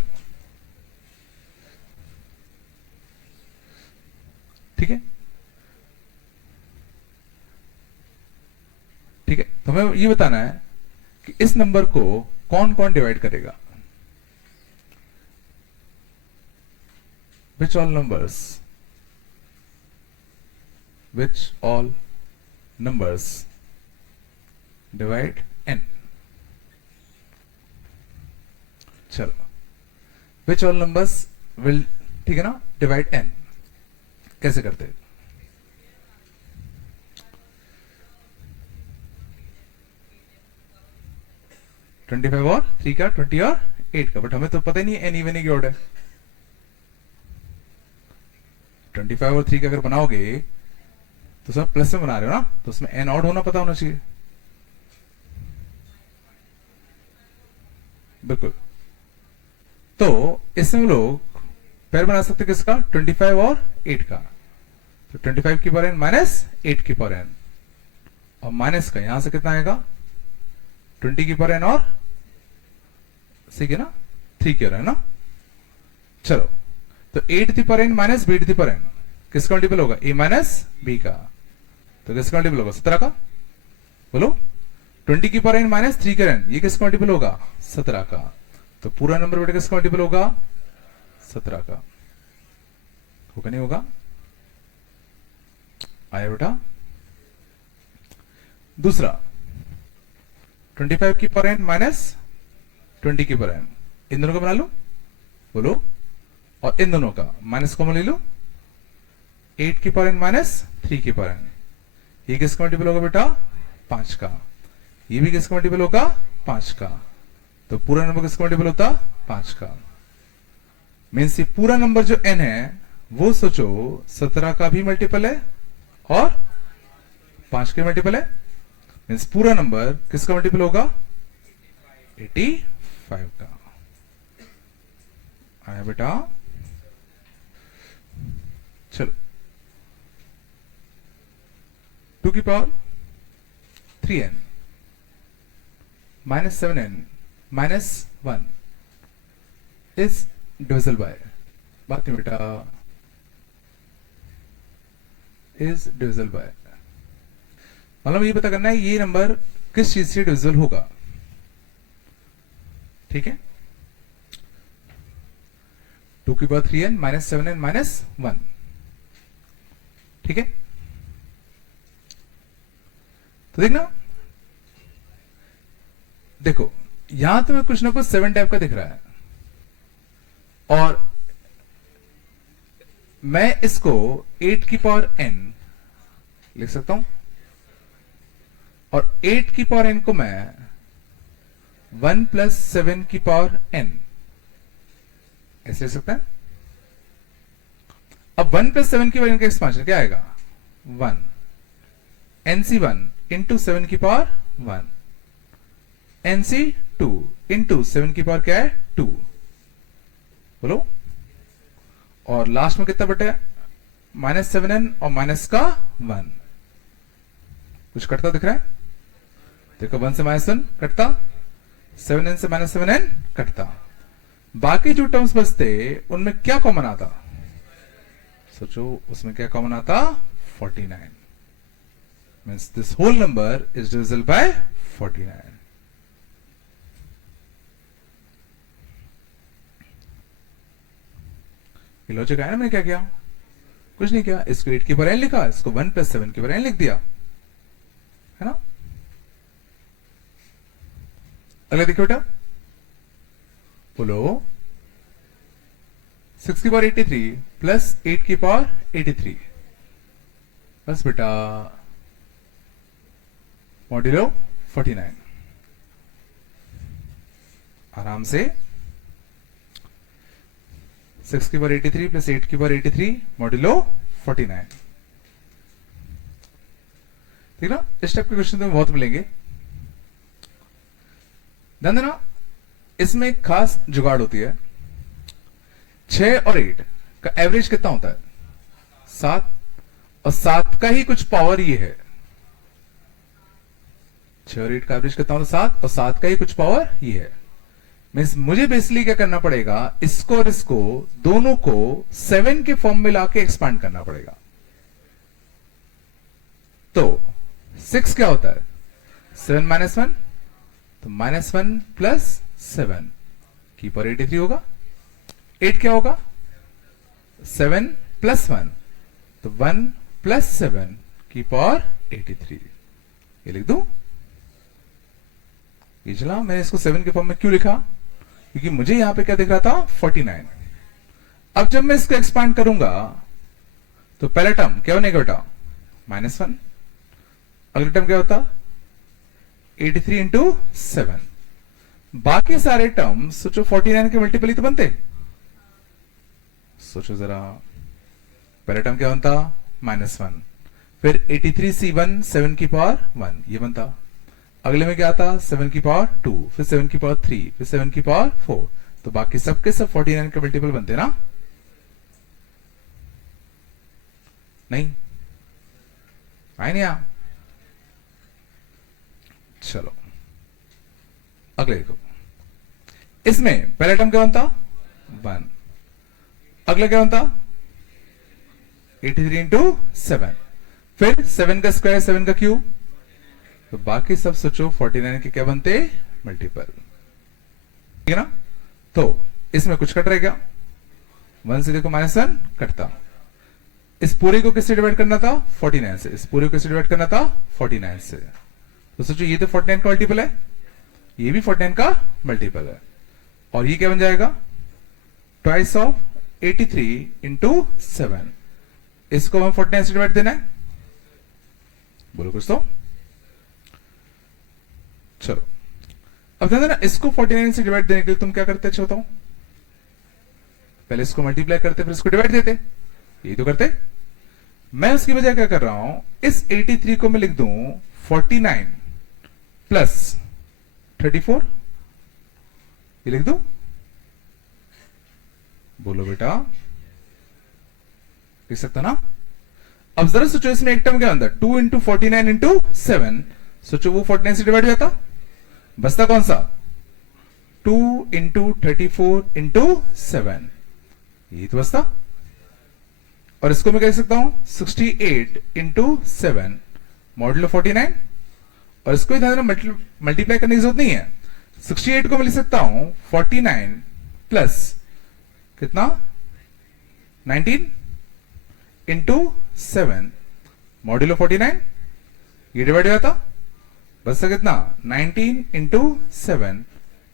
ठीक है, तो हमें ये बताना है कि इस नंबर को कौन कौन डिवाइड करेगा. Which all numbers divide n. चलो, which all numbers will, ठीक है ना, divide n. कैसे करते हैं? ट्वेंटी 25 और 3 का, 20 और 8 का, बट हमें तो पता ही नहीं है n इवन की ऑर्ड है. 25 और 3 का अगर बनाओगे तो सब प्लस में बना रहे हो ना, तो उसमें n ऑड होना पता होना चाहिए. बिल्कुल. तो इसमें हम लोग पैर बना सकते किसका? 25 और 8 का. तो 25 की पावर n माइनस 8 की पावर n, और माइनस का यहां से कितना आएगा? 20 की पावर n और ठीक है ना, 3 की है ना. चलो, तो 8 की पावर n माइनस b की पावर n किसका मल्टीपल होगा? a माइनस b का. तो किसका मल्टीपल होगा? 17 का. बोलो. 20 की पावर n माइनस 3 का n, ये किसका मल्टीपल होगा? 17 का. तो पूरा नंबर बेटा किसका मल्टीपल होगा? 17 का. होगा नहीं होगा? आया बेटा. दूसरा 25 की पावर n माइनस 20 की पावर n, इन दोनों का बना लो. बोलो. और इन दोनों का माइनस कॉमन ले लो. 8 की पावर n माइनस 3 की पावर n, ये किसका मल्टीपल होगा बेटा? 5 का. ये भी किसका मल्टीपल होगा? 5 का. तो पूरा नंबर किसका मल्टीपल होता? 5 का. मीन्स ये पूरा नंबर जो n है वो सोचो 17 का भी मल्टीपल है और 5 के मल्टीपल है. मीन्स पूरा नंबर किसका मल्टीपल होगा? 85 का. आया बेटा. चलो, 2 की power 3n minus 7n minus 1 is divisible by, बात नहीं बेटा, इज डिविजिबल बाय. मतलब ये पता करना है ये नंबर किस चीज से डिविजिबल होगा. ठीक है. 2 की power 3n minus 7n minus 1. ठीक है. तो देखना, देखो यहां तुम्हें कुछ ना कुछ 7 टाइप का दिख रहा है, और मैं इसको 8 की पावर n लिख सकता हूं, और 8 की पावर n को मैं 1 प्लस 7 की पावर n ऐसे लिख सकता है. अब 1 प्लस 7 की पावर n का एक्सपांशन क्या आएगा? 1 nc1 इंटू 7 की पावर 1, nc2 इंटू 7 की पावर क्या है? 2. बोलो. और लास्ट में कितना बटे? माइनस 7n और माइनस का 1. कुछ कटता दिख रहा है? देखो, 1 से माइनस 1 कटता, 7n से माइनस 7n कटता. बाकी जो टर्म्स बचते उनमें क्या कॉमन आता? सोचो, उसमें क्या कॉमन आता? 49. Means this whole number is divisible by 49. ये लॉजिक आया ना? मैंने क्या किया? कुछ नहीं किया. इसको 8 की पावर n लिखा, इसको 1 प्लस 7 की पावर n लिख दिया, है ना. अगला देखो बेटा. बोलो. 6 की पावर 83 प्लस 8 की पावर 83. बस बेटा, मॉड्यूलो 49. आराम से 6 की पावर 83 प्लस 8 की पावर 83 मॉड्यूलो 49. ठीक ना. इस टाइप के क्वेश्चन तुम्हें बहुत मिलेंगे. ध्यान देना, इसमें एक खास जुगाड़ होती है. 6 और 8 का एवरेज कितना होता है? 7, और 7 का ही कुछ पावर ये है. 6 और 8 का एवरेज कितना होता है? 7, और 7 का ही कुछ पावर ये है. मीन्स मुझे बेसिकली क्या करना पड़ेगा? इसको और इसको दोनों को 7 के फॉर्म में लाके एक्सपांड करना पड़ेगा. तो 6 क्या होता है? 7 माइनस 1, तो -1 प्लस 7 की पावर 83 होगा। 8 क्या होगा? 7 प्लस 1, तो 1 प्लस 7 की पावर 83। ये लिख दूं? ये चला, मैंने इसको 7 के फॉर्म में क्यों लिखा? क्योंकि मुझे यहां पे क्या दिख रहा था? 49। अब जब मैं इसको एक्सपांड करूंगा तो पहला टर्म क्या बनेगा बेटा? -1। अगला टर्म क्या होता? 83 इंटू 7। बाकी सारे टर्म सोचो 49 के मल्टीपल ही तो बनते। सोचो जरा, पहला टर्म क्या बनता? -1, फिर 83C1 7 की पावर 1 ये बनता। अगले में क्या आता? 7 की पावर 2, फिर 7 की पावर 3, फिर 7 की पावर 4। तो बाकी सबके सब 49 के मल्टीपल बनते ना? नहीं आए नहीं आप? चलो अगले देखो, इसमें पहला टर्म क्या बनता? 1। अगला क्या बनता? 83 इंटू 7, फिर 7 का स्क्वायर 7 का क्यूब, तो बाकी सब सोचो 49 के क्या बनते? मल्टीपल। ठीक है ना? तो इसमें कुछ कट रहेगा, 1 से देखो -1 कटता। इस पूरे को किससे डिवाइड करना था? 49 से। इस पूरे को किससे डिवाइड करना था? 49 से। तो सोचो ये तो 49 का मल्टीपल है, ये भी 49 का मल्टीपल है, और ये क्या बन जाएगा? Twice of 83 into 7। इसको हम 49 से डिवाइड देना है, बोलो कुछ तो। चलो अब ध्यान देना, इसको 49 से डिवाइड देने के लिए तुम क्या करते? अच्छा बताओ, पहले इसको मल्टीप्लाई करते फिर इसको डिवाइड देते, यही तो करते। मैं उसकी वजह क्या कर रहा हूं, इस 83 को मैं लिख दूं 49 प्लस 34, ये लिख दूं? बोलो बेटा, लिख सकता ना? अब जरा सोचो, इसमें एक टर्म क्या होता है? 2 इंटू 49 इंटू 7। सोचो वो 49 से डिवाइड हो जाता, बचता कौन सा? 2 इंटू 34 इंटू 7, यही तो बचता। और इसको मैं कह सकता हूं 68 इंटू 7 मॉड्यूलो 49, और इसको इधर मल्टीप्लाई करने की जरूरत नहीं है। 68 को मैं लिख सकता हूं 49 प्लस कितना? 19 इंटू 7 मॉड्यूलो 49, ये डिवाइड हो जाता, बचता कितना? 19 इंटू 7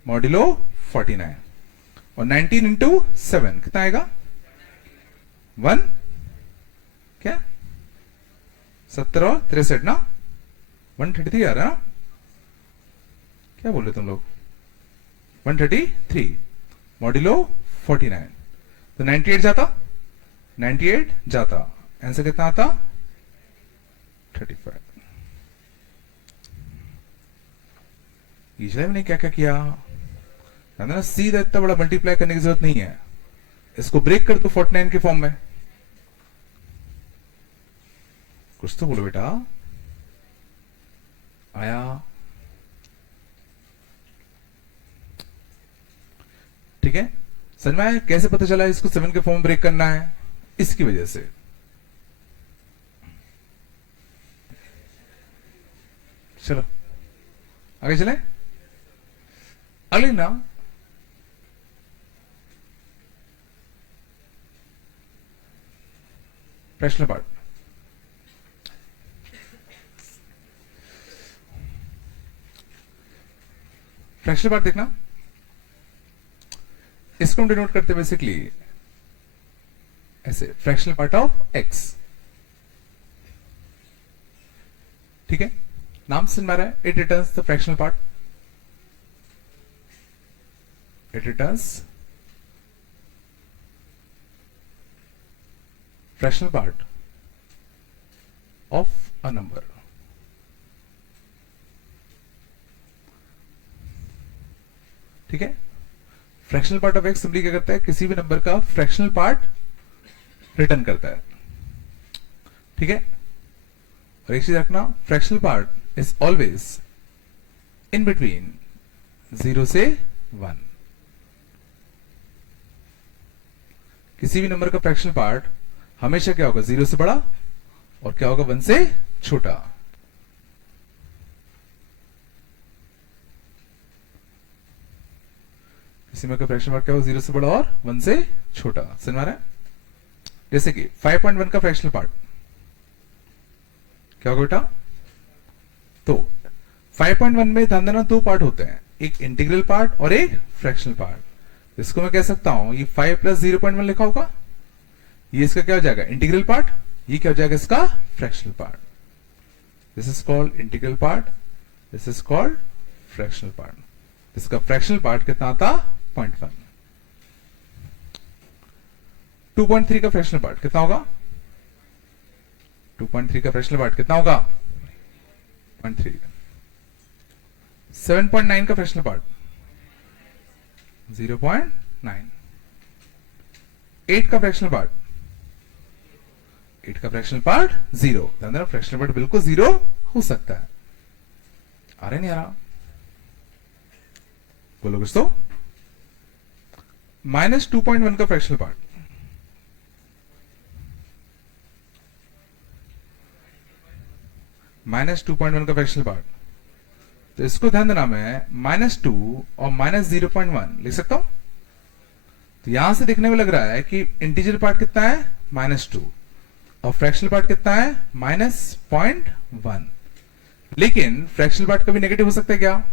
मॉड्यूलो 49, और 19 इंटू 7 कितना आएगा? 1 क्या? 70 और 63 ना? 133 आ रहा है ना? क्या बोल रहे तुम लोग? 133 मॉड्यूलो 49, तो 98 जाता, 98 जाता, आंसर कितना आता? 35। मैंने क्या क्या किया ना, सीधा इतना बड़ा मल्टीप्लाई करने की जरूरत नहीं है, इसको ब्रेक कर दो 49 के फॉर्म में। कुछ तो बोलो बेटा, आया? ठीक है, समझ में आया कैसे पता चला इसको 7 के फॉर्म ब्रेक करना है? इसकी वजह से। चलो आगे चले। अगली ना, फ्रैक्शनल पार्ट। फ्रैक्शनल पार्ट देखना, इसको हम डिनोट करते बेसिकली ऐसे, फ्रैक्शनल पार्ट ऑफ एक्स। ठीक है, नाम से मारा है, it returns the fractional part, it returns fractional part of a number. ठीक है, fractional part of x simply क्या करता है? किसी भी नंबर का फ्रैक्शनल पार्ट रिटर्न करता है। ठीक है, और एक चीज रखना, fractional part is always in between 0 से 1। किसी भी नंबर का फ्रैक्शनल पार्ट हमेशा क्या होगा? 0 से बड़ा, और क्या होगा? 1 से छोटा। इसी में का फ्रैक्शन पार्ट क्या होगा, 0 से बड़ा और 1 से छोटा। समझ में आ रहा है? जैसे कि 5.1 का फ्रैक्शनल पार्ट क्या होगा बेटा, तो 5.1 में ध्यान देना दो पार्ट होते हैं, एक इंटीग्रल पार्ट और एक फ्रैक्शनल पार्ट। इसको मैं कह सकता हूं ये 5 प्लस 0.1 लिखा होगा, ये इसका क्या हो जाएगा इंटीग्रल पार्ट, ये क्या हो जाएगा इसका fractional part. This is called integral part, this is called fractional part. इसका फ्रैक्शनल पार्ट कितना आता 0.1। 2.3 का फ्रैक्शनल पार्ट कितना होगा, 2.3 का फ्रैक्शनल पार्ट कितना होगा 0.3। 7.9 का फ्रैक्शनल पार्ट 0.9। 8 का फ्रैक्शनल पार्ट, 8 का फ्रैक्शनल पार्ट 0। ध्यान देना फ्रैक्शनल पार्ट बिल्कुल 0 हो सकता है। आ रहा नहीं आ रहा, बोलो कुछ तो। -2.1 का फ्रैक्शनल पार्ट, -2.1 का फ्रैक्शनल पार्ट, तो इसको ध्यान देना मैं -2 और -0.1 लिख सकता हूं। तो यहां से देखने में लग रहा है कि इंटीजर पार्ट कितना है -2 और फ्रैक्शनल पार्ट कितना है -0.1। लेकिन फ्रैक्शनल पार्ट कभी नेगेटिव हो सकता है क्या,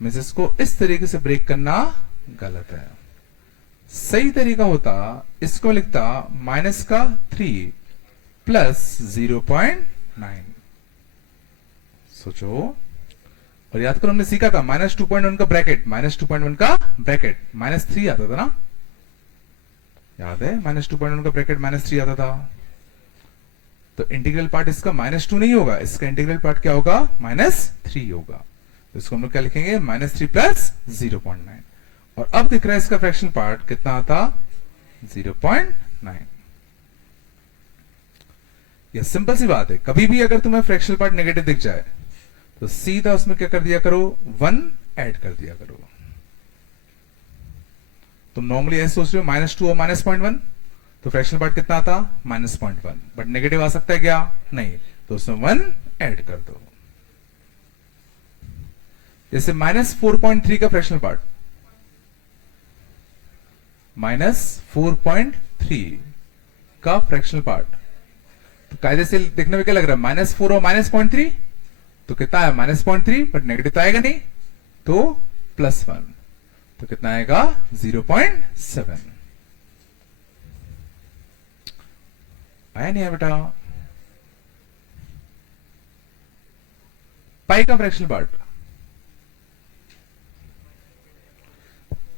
मींस इसको इस तरीके से ब्रेक करना गलत है। सही तरीका होता इसको लिखता -3 प्लस 0.9। सोचो और याद करो, हमने सीखा था -2.1 का ब्रैकेट, -2.1 का ब्रैकेट -3 आता था ना, याद है -2.1 का ब्रैकेट -3 आता था। तो इंटीग्रल पार्ट इसका -2 नहीं होगा, इसका इंटीग्रल पार्ट क्या होगा -3 होगा। तो इसको हम लोग क्या लिखेंगे -3 प्लस 0.9। और अब दिख रहा है इसका फ्रैक्शनल पार्ट कितना आता 0.9। यह सिंपल सी बात है, कभी भी अगर तुम्हें फ्रैक्शनल पार्ट नेगेटिव दिख जाए तो सीधा उसमें क्या कर दिया करो 1 ऐड कर दिया करो। तुम नॉर्मली ऐसे सोच रहे हो -2 और -0.1, तो फ्रैक्शनल पार्ट कितना आता -0.1, बट नेगेटिव आ सकता है क्या, नहीं, तो उसमें 1 ऐड कर दो। जैसे -4.3 का फ्रैक्शनल पार्ट, -4.3 का फ्रैक्शनल पार्ट, तो कायदे से देखने में क्या लग रहा है -4 और -0.3, तो कितना है -0.3, बट नेगेटिव तो आएगा नहीं, तो +1, तो कितना आएगा 0.7। आया नहीं है बेटा। पाई का फ्रैक्शनल पार्ट,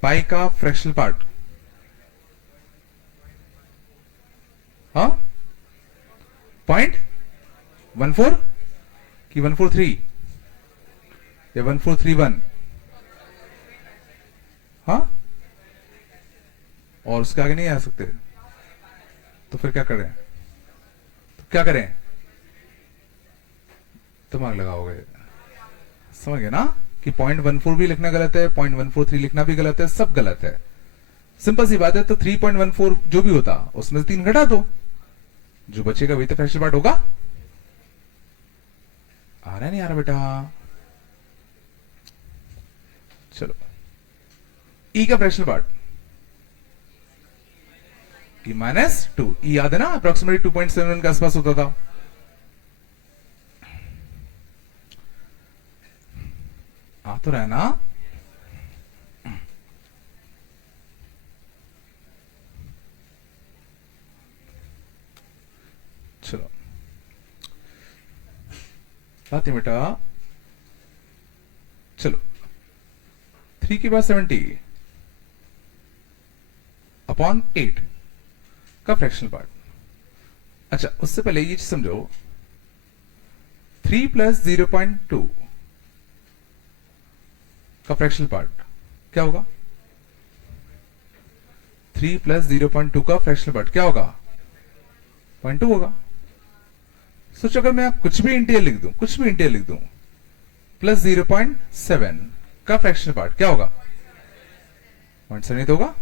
पाई का फ्रैक्शनल पार्ट, हाँ 0.14 कि 143 या 1431, हाँ, और उसके आगे नहीं आ सकते, तो फिर क्या करें, तो क्या करें, दिमाग लगाओगे, समझ गए ना कि 0.14 भी लिखना गलत है, 0.143 लिखना भी गलत है, सब गलत है। सिंपल सी बात है, तो 3.14 जो भी होता उसमें से 3 घटा दो, जो बचेगा वही तो फ्रैक्शनल पार्ट होगा। आ रहा नहीं आ रहा बेटा, चलो। ई का फ्रैक्शनल पार्ट E-2, ई याद है ना, अप्रोक्सीमेटली 2.7 के आसपास होता था। आ तो रहा है ना, चलो बात है बेटा, चलो 3 के बाद 70 अपॉन 8 का फ्रैक्शनल पार्ट। अच्छा, उससे पहले ये चीज समझो, 3 प्लस 0.2 का फ्रैक्शनल पार्ट क्या होगा, 3 प्लस 0.2 का फ्रैक्शनल पार्ट क्या होगा 0.2 होगा। सोचो अगर मैं कुछ भी इंटीजर लिख दूं, कुछ भी इंटीजर लिख दूं, प्लस 0.7 का फ्रैक्शनल पार्ट क्या होगा 0.7 होगा।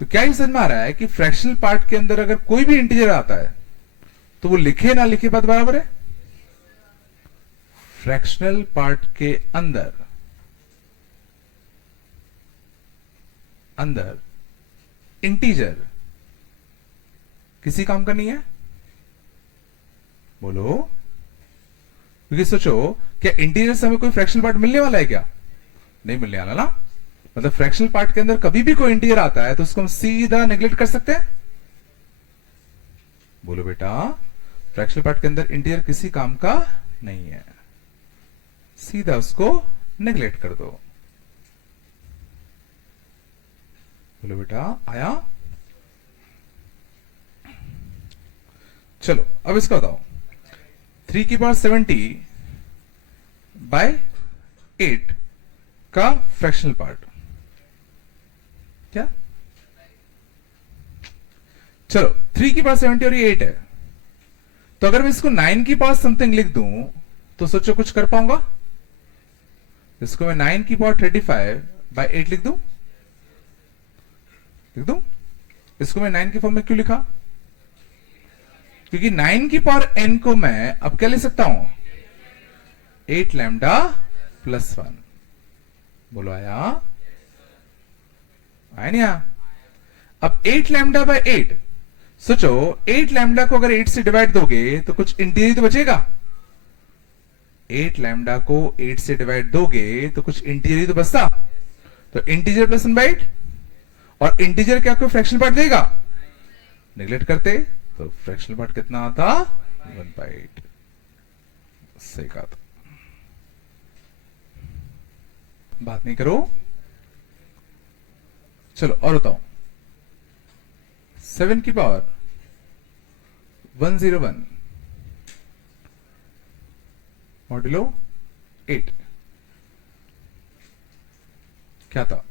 तो क्या ये समझ में आ रहा है कि फ्रैक्शनल पार्ट के अंदर अगर कोई भी इंटीजर आता है तो वो लिखे ना लिखे बात बराबर है। फ्रैक्शनल पार्ट के अंदर अंदर इंटीजर किसी काम का नहीं है? बोलो। क्योंकि सोचो, क्या इंटीजर से हमें कोई फ्रैक्शनल पार्ट मिलने वाला है क्या? नहीं मिलने वाला ना। मतलब फ्रैक्शनल पार्ट के अंदर कभी भी कोई इंटीजर आता है तो उसको हम सीधा नेग्लेक्ट कर सकते हैं? बोलो बेटा, फ्रैक्शनल पार्ट के अंदर इंटीजर किसी काम का नहीं है, सीधा उसको नेग्लेक्ट कर दो। बोलो बेटा, आया? चलो अब इसका बताओ। 3 की पावर 70 बाय 8 का फ्रैक्शनल पार्ट क्या? चलो 3 की पावर 70 और ये 8 है, तो अगर मैं इसको 9 की पावर समथिंग लिख दूं तो सोचो कुछ कर पाऊंगा? इसको मैं 9 की पावर 35 बाय 8 लिख दूं? इसको मैं 9 की फॉर्म में क्यों लिखा? क्योंकि 9 की पावर n को मैं अब क्या ले सकता हूं? 8 लैम्डा प्लस 1। बोलो आया? आया नहीं आया? अब 8 लैम्डा बाय 8, सोचो 8 लैम्डा को अगर 8 से डिवाइड दोगे तो कुछ इंटीजर तो बचेगा। 8 लैम्डा को 8 से डिवाइड दोगे तो कुछ इंटीजर तो बचता। तो इंटीजर प्लस 1 बाय 8, और इंटीजर क्या कोई फ्रैक्शनल पार्ट देगा? नेग्लेक्ट करते तो फ्रैक्शनल पार्ट कितना आता? 1 बाय 8। सही कहा था। बात नहीं करो। चलो और बताओ। 7 की पावर 101 मॉड्यूलो 8 क्या था?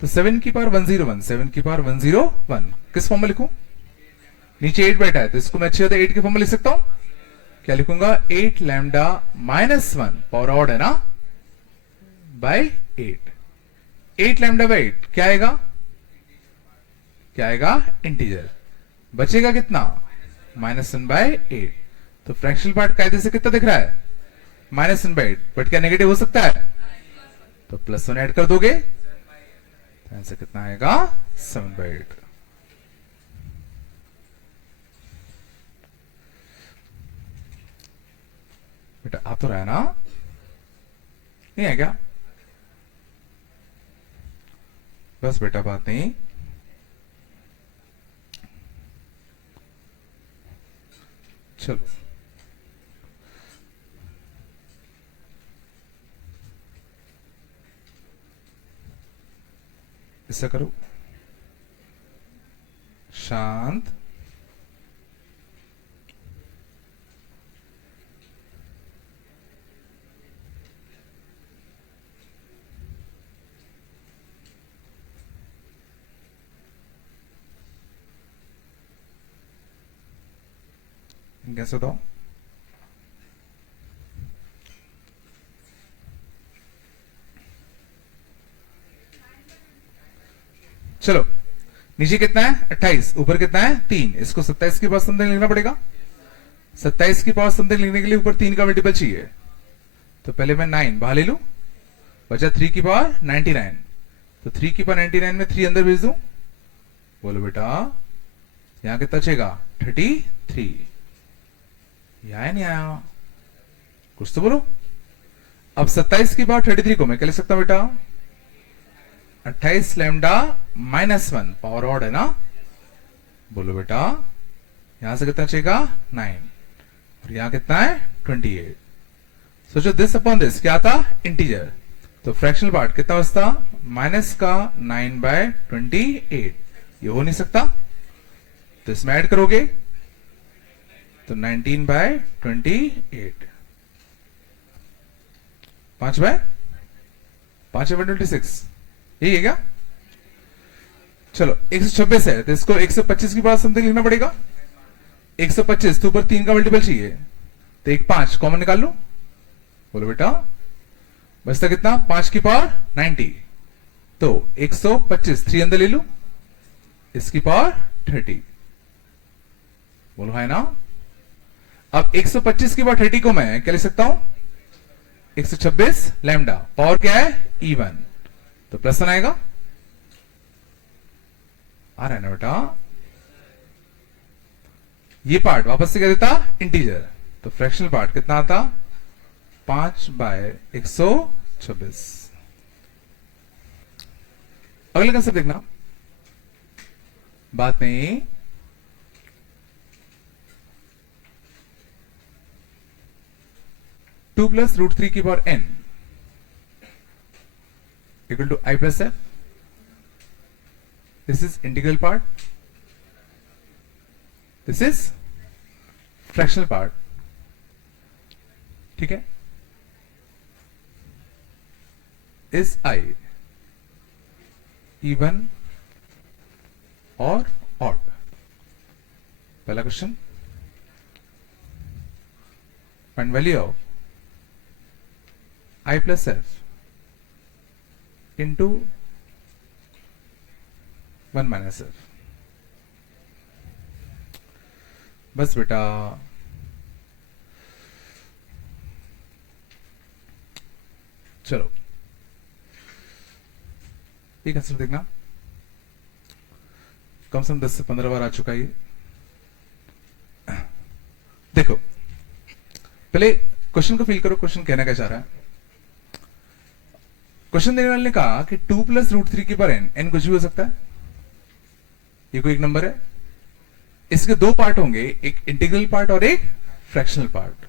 तो 7 की पावर 101, 7 की पावर 101 किस फॉर्म में लिखूं? नीचे 8 बैठा है तो इसको मैं अच्छे होता 8 के फॉर्म में लिख सकता हूं। क्या लिखूंगा? 8 लैम्डा माइनस 1, पावर ऑड है ना, बाय 8। 8 लैम्डा बाय 8 क्या आएगा? क्या आएगा? इंटीजर। बचेगा कितना? -1 बाय 8। तो फ्रैक्शनल पार्ट कायदे से कितना दिख रहा है? -1 बाय 8। बट क्या नेगेटिव हो सकता है? तो +1 ऐड कर दोगे तो आंसर कितना आएगा? 7 बाय 8। बेटा आ तो रहा है ना? नहीं है क्या? बस बेटा बात नहीं। चलो ऐसा करो, शांत, कैसे बताओ? चलो नीचे कितना है? 28, ऊपर कितना है? 3। इसको 27 की पावर समथिंग लिखना पड़ेगा। 27 की पावर समथिंग लिखने के लिए ऊपर 3 का मल्टीपल चाहिए। तो पहले मैं 9 बाहर ले लू, बचा 3 की पावर 99। तो 3 की पावर 99 में 3 अंदर भेज दूं। बोलो बेटा यहां कितना बचेगा? 33। आया नहीं आया? कुछ तो बोलो। अब 27 की पावर 33 को मैं क्या लिख सकता हूं बेटा? 28 लैम्डा -1, पावर ऑड है ना। बोलो बेटा यहां से कितना बचेगा? 9, और यहां कितना है? 28। सोचो दिस अपॉन दिस क्या था? इंटीजर। तो फ्रैक्शनल पार्ट कितना बचता? माइनस का 9 बाय 28। ये हो नहीं सकता, तो इसमें ऐड करोगे तो 19 बाय 28। 5 बाय 26, यही है क्या? चलो 126 है तो इसको 125 की पावर समथिंग लिखना पड़ेगा। 125 तो ऊपर 3 का मल्टीपल चाहिए, तो एक 5 कॉमन निकाल लो। बोलो बेटा बचता कितना? 5 की पावर 90। तो 125 3 अंदर ले लो, इसकी पावर 30। बोलो है ना? अब 125 की पावर 30 को मैं क्या लिख सकता हूं, 126 लैम्डा, पावर क्या है E1, तो +1 आएगा, आ रहा है ना बेटा। ये पार्ट वापस से क्या देता, इंटीजर, तो फ्रैक्शनल पार्ट कितना आता, 5/126। अगले कंसेप्ट देखना, बात नहीं, टू प्लस रूट थ्री की power n equal to I plus f। This is integral part, this is fractional part, ठीक है। इज I इवन और ऑड, पहला question. Find value of I plus f into 1 minus f। बस बेटा, चलो ये concept देखना, कम से कम 10 से 15 बार आ चुका है ये। देखो पहले क्वेश्चन को फील करो, क्वेश्चन कहना क्या चाह रहा है। क्वेश्चन देने वाले ने कहा कि 2 प्लस रूट थ्री की पावर n, n कुछ भी हो सकता है, ये कोई एक नंबर है, इसके दो पार्ट होंगे, एक इंटीग्रल पार्ट और एक फ्रैक्शनल पार्ट।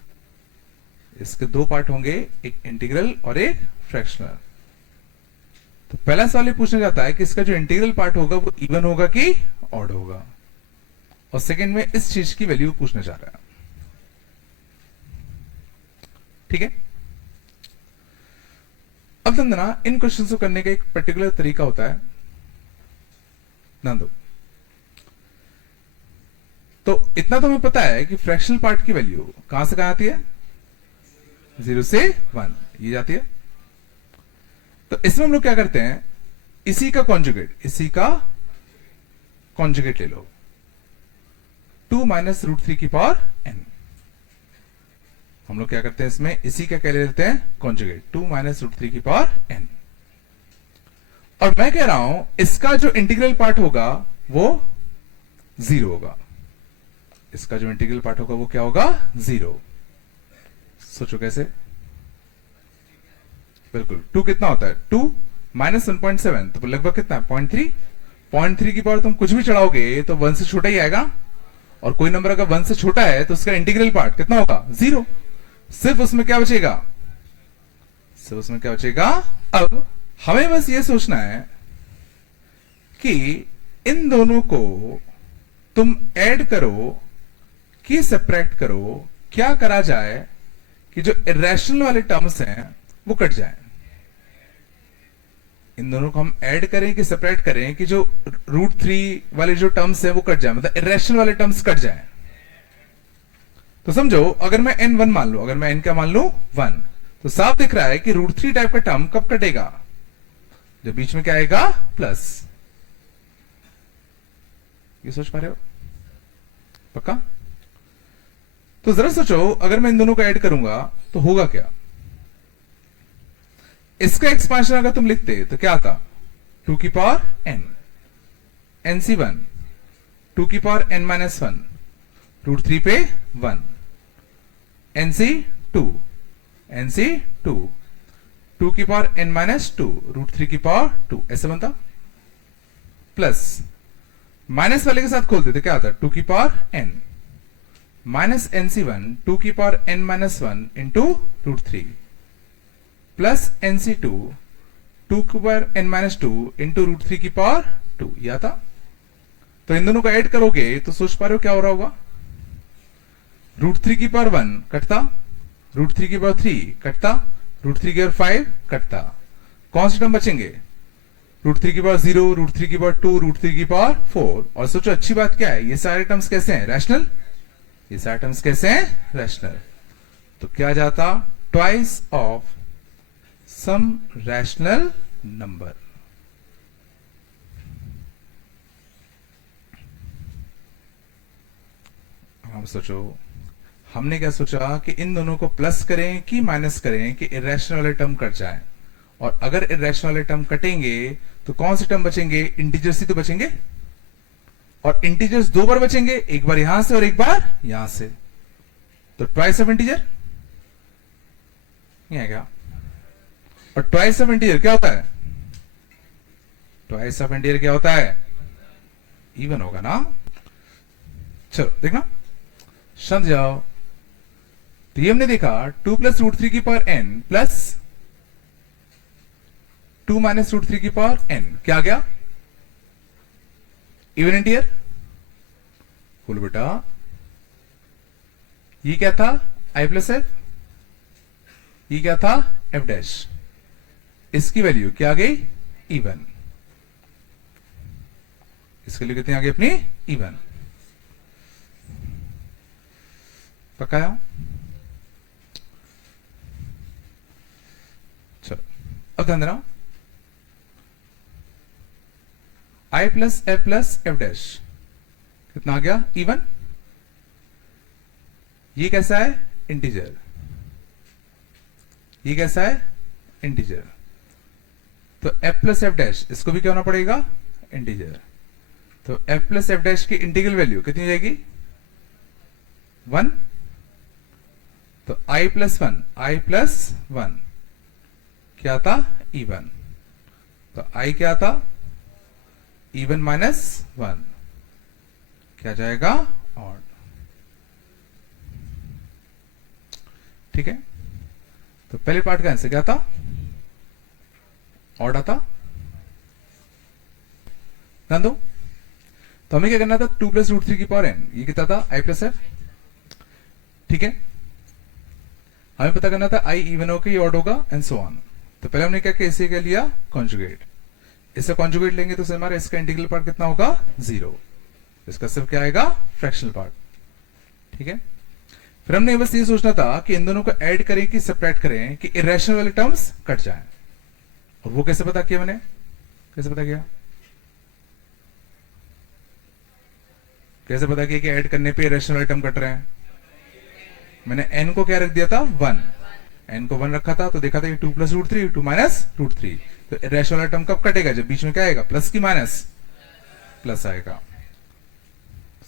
इसके दो पार्ट होंगे, एक इंटीग्रल और एक फ्रैक्शनल। तो पहला सवाल ये पूछना जाता है कि इसका जो इंटीग्रल पार्ट होगा वो इवन होगा कि ऑड होगा, और सेकंड में इस चीज की वैल्यू पूछना चाह रहा है, ठीक है। अब ध्यान देना, इन क्वेश्चन को करने का एक पर्टिकुलर तरीका होता है, ध्यान दो। तो इतना तो हमें पता है कि फ्रैक्शनल पार्ट की वैल्यू कहां से कहां आती है, 0 से 1 ये जाती है। तो इसमें हम लोग क्या करते हैं, इसी का कॉन्जुगेट ले लो, 2 माइनस रूट थ्री की पावर n। हम लोग क्या करते हैं इसमें, इसी का क्या ले लेते हैं, कॉन्जुगेट, 2 माइनस रूट थ्री की पावर n। और मैं कह रहा हूं इसका जो इंटीग्रल पार्ट होगा वो 0 होगा, इसका जो इंटीग्रल पार्ट होगा वो क्या होगा, 0। सोचो कैसे, बिल्कुल 2 कितना होता है, 2 माइनस 1.7 तो लगभग कितना है, 0.3 की पावर तुम कुछ भी चढ़ाओगे तो 1 से छोटा ही आएगा, और कोई नंबर अगर 1 से छोटा है तो उसका इंटीग्रल पार्ट कितना होगा, 0। सिर्फ उसमें क्या बचेगा, अब हमें बस ये सोचना है कि इन दोनों को तुम ऐड करो कि सब्ट्रैक्ट करो, क्या करा जाए कि जो इरेशनल वाले टर्म्स हैं वो कट जाए। इन दोनों को हम ऐड करें कि सेपरेट करें कि जो रूट थ्री वाले जो टर्म्स हैं वो कट जाए, मतलब इरेशनल वाले टर्म्स कट जाए। तो समझो अगर मैं n 1 मान लू, अगर मैं n क्या मान लू 1, तो साफ दिख रहा है कि रूट थ्री टाइप का टर्म कब कटेगा, जब बीच में क्या आएगा, प्लस। ये सोच पा रहे हो पक्का? तो जरा सोचो अगर मैं इन दोनों को ऐड करूंगा तो होगा क्या। इसका एक्सपांशन अगर तुम लिखते तो क्या आता, 2 की पावर n, nc1, 2 की power n minus 1, root three पे 1, nc2, nc2, 2 की power n minus 2, root three की पावर 2, ऐसे बनता। प्लस माइनस वाले के साथ खोलते तो क्या आता, 2 की पावर n माइनस nc1, 2 की power n minus 1 into root three, plus nc2, 2 की power n minus 2 into root three की पावर 2, यह था। तो इन दोनों को ऐड करोगे तो सोच पा रहे हो क्या हो रहा होगा, रूट थ्री की पावर 1 कटता, रूट थ्री की पावर 3 कटता, रूट थ्री की पावर 5 कटता, कौन से टर्म बचेंगे, रूट थ्री की पावर 0, रूट थ्री की पावर 2, रूट थ्री की पावर 4। और सोचो अच्छी बात क्या है, ये सारे टर्म्स कैसे हैं, रैशनल, ये सारे टर्म्स कैसे हैं, रैशनल। तो क्या जाता, twice of sum rational number. हम सोचो हमने क्या सोचा कि इन दोनों को प्लस करें कि माइनस करें कि इरेशनल वाले टर्म कट जाए, और अगर इरेशनल वाले टर्म कटेंगे तो कौन से टर्म बचेंगे? इंटीजर्स ही तो बचेंगे, और इंटीजर्स दो बार बचेंगे, एक बार यहां से और एक बार यहां से, तो ट्वाइस ऑफ इंटीजर ये है क्या? और ट्वाइस ऑफ इंटीजर क्या होता है? ट्वाइस ऑफ इंटीजर क्या होता है? इवन होगा ना। चलो देखना, समझ जाओ। तो ये हमने देखा 2 प्लस रूट 3 की power n plus 2 minus root 3 की पावर n क्या आ गया? Even integer. बोलो बेटा, ये क्या था? i plus F. ये क्या था? f dash. इसकी वैल्यू क्या आ गई? इवन। इसके लिए कितनी आ गई अपनी? इवन। पकाया? चलो अब ध्यान देना, i प्लस एफ डैश कितना आ गया? इवन। ये कैसा है? इंटीजर। ये कैसा है? इंटीजर। तो f प्लस एफ डैश इसको भी क्या होना पड़ेगा? इंटीजर। तो f प्लस एफ डैश की इंटीग्रल वैल्यू कितनी हो जाएगी? 1। तो i प्लस वन क्या था? इवन। तो i क्या था? इवन माइनस 1 क्या जाएगा? ऑड। ठीक है, तो पहले पार्ट का आंसर क्या था? ऑड आता। ध्यान दो, तो हमें क्या करना था? 2 प्लस रूट 3 की पावर n, ये कितना था? i plus F. ठीक है, हमें पता करना था i इवन होगा, ये ऑड होगा, एंड सो ऑन। तो पहले हमने क्या किया? इसे क्या लिया? कॉन्जुगेट। इससे कॉन्जुगेट लेंगे तो हमारा इसका इंटीग्रल पार्ट कितना होगा? 0। इसका सिर्फ क्या आएगा? Fractional part. ठीक है, फिर हमने बस ये सोचना था कि इन दोनों को ऐड करें कि सेपरेट करें कि इरेशनल वाले टर्म्स कट जाएं। और वो कैसे पता किया मैंने? कैसे पता किया? कैसे पता किया कि ऐड करने पे इरेशनल वाले टर्म कट रहे हैं? मैंने n को क्या रख दिया था? 1। n को 1 रखा था तो देखा था कि 2 प्लस रूट 3, 2 माइनस रूट 3। तो इरेशनल वाला टर्म कब कटेगा? जब बीच में क्या आएगा? प्लस की माइनस? प्लस आएगा।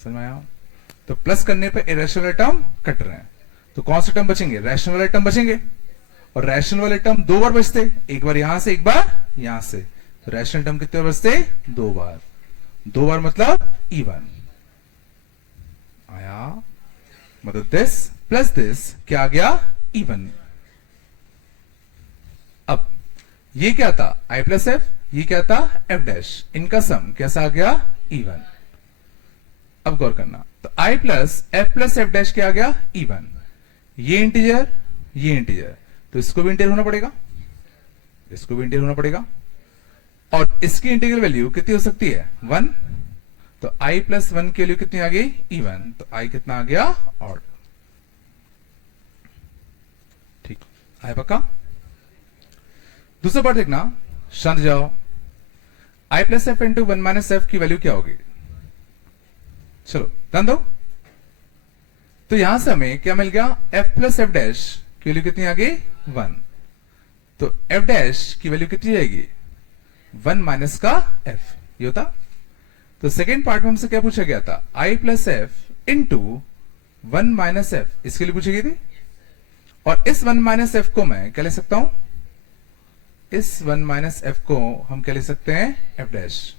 समझ में आया? तो प्लस करने पे इरेशनल वाले टर्म कट रहे हैं, तो कौन से टर्म बचेंगे? रैशनल वाले टर्म बचेंगे, और रैशनल वाले टर्म दो बार बचते, एक बार यहां से एक बार यहां से। तो रैशनल टर्म कितने बार बचते? 2 बार। 2 बार मतलब इवन आया, मतलब दिस प्लस दिस क्या आ गया? इवन। अब ये क्या था? i plus F. ये क्या था? f dash. इनका सम कैसा आ गया? इवन। अब गौर करना, तो i प्लस एफ डैश क्या आ गया? इवन। ये इंटीजर, ये इंटीजर, तो इसको भी इंटीजर होना पड़ेगा, इसको भी इंटीजर होना पड़ेगा, और इसकी इंटीग्रल वैल्यू कितनी हो सकती है? 1। तो i प्लस 1 की वैल्यू कितनी आ गई? इवन। तो i कितना आ गया? ऑड। ठीक, आया पक्का? दूसरा पार्ट देखना, शांत जाओ। i plus F into 1 minus F की वैल्यू क्या होगी? चलो ध्यान दो, तो यहां से हमें क्या मिल गया? f प्लस एफ डैश की वैल्यू कितनी आ गई? 1। तो f डैश की वैल्यू कितनी जाएगी? 1 माइनस का f, ये होता। तो सेकेंड पार्ट में हमसे क्या पूछा गया था? i plus F into 1 minus F, इसके लिए पूछी गई थी। और इस 1 माइनस एफ को मैं क्या ले सकता हूं? इस 1 माइनस एफ को हम क्या ले सकते हैं? f dash.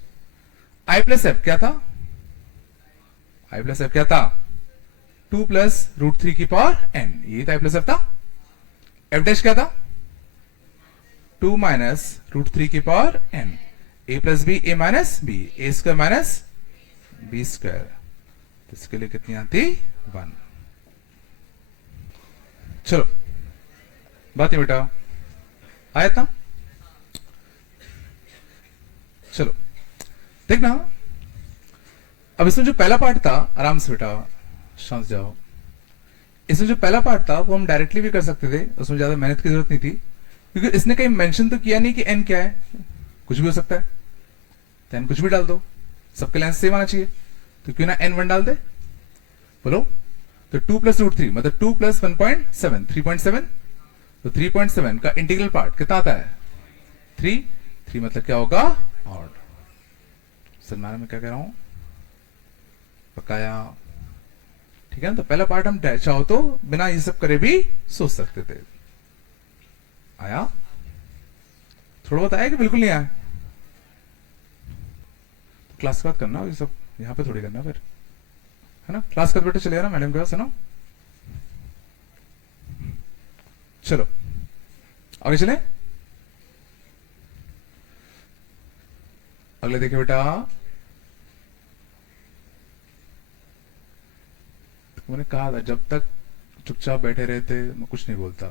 i plus F क्या था? i प्लस एफ क्या था? 2 प्लस रूट 3 की पावर n, ये था i प्लस एफ था। f डैश क्या था? 2 माइनस रूट 3 की power n, a plus B, a minus B, A square minus B square. तो इसके लिए कितनी आती? 1। चलो बात नहीं बेटा, आया था? चलो देखना, अब इसमें जो पहला पार्ट था, आराम से बेटा शांत जाओ, इसमें जो पहला पार्ट था वो हम डायरेक्टली भी कर सकते थे, उसमें ज्यादा मेहनत की जरूरत नहीं थी, क्योंकि इसने कहीं मेंशन तो किया नहीं कि n क्या है। कुछ भी हो सकता है, तो n कुछ भी डाल दो, सबके लेंस सेम आना चाहिए, तो क्यों ना n 1 डाल दे? बोलो। तो 2 प्लस रूट 3 मतलब 2 प्लस 1.7 3.7। तो 3.7 का इंटीग्रल पार्ट कितना आता है 3 मतलब क्या होगा ऑड। सलमान में क्या कह रहा हूं पकाया ठीक है ना। तो पहला पार्ट हम चाहो तो बिना ये सब करे भी सोच सकते थे। आया थोड़ा बहुत आया कि बिल्कुल नहीं आया। तो क्लास के बाद करना ये सब यहां पे थोड़ी करना फिर है ना। क्लास कर बेटे चले जाना मैडम के पास है ना। चलो आगे चले। अगले देखिए बेटा मैंने कहा था जब तक चुपचाप बैठे रहते मैं कुछ नहीं बोलता।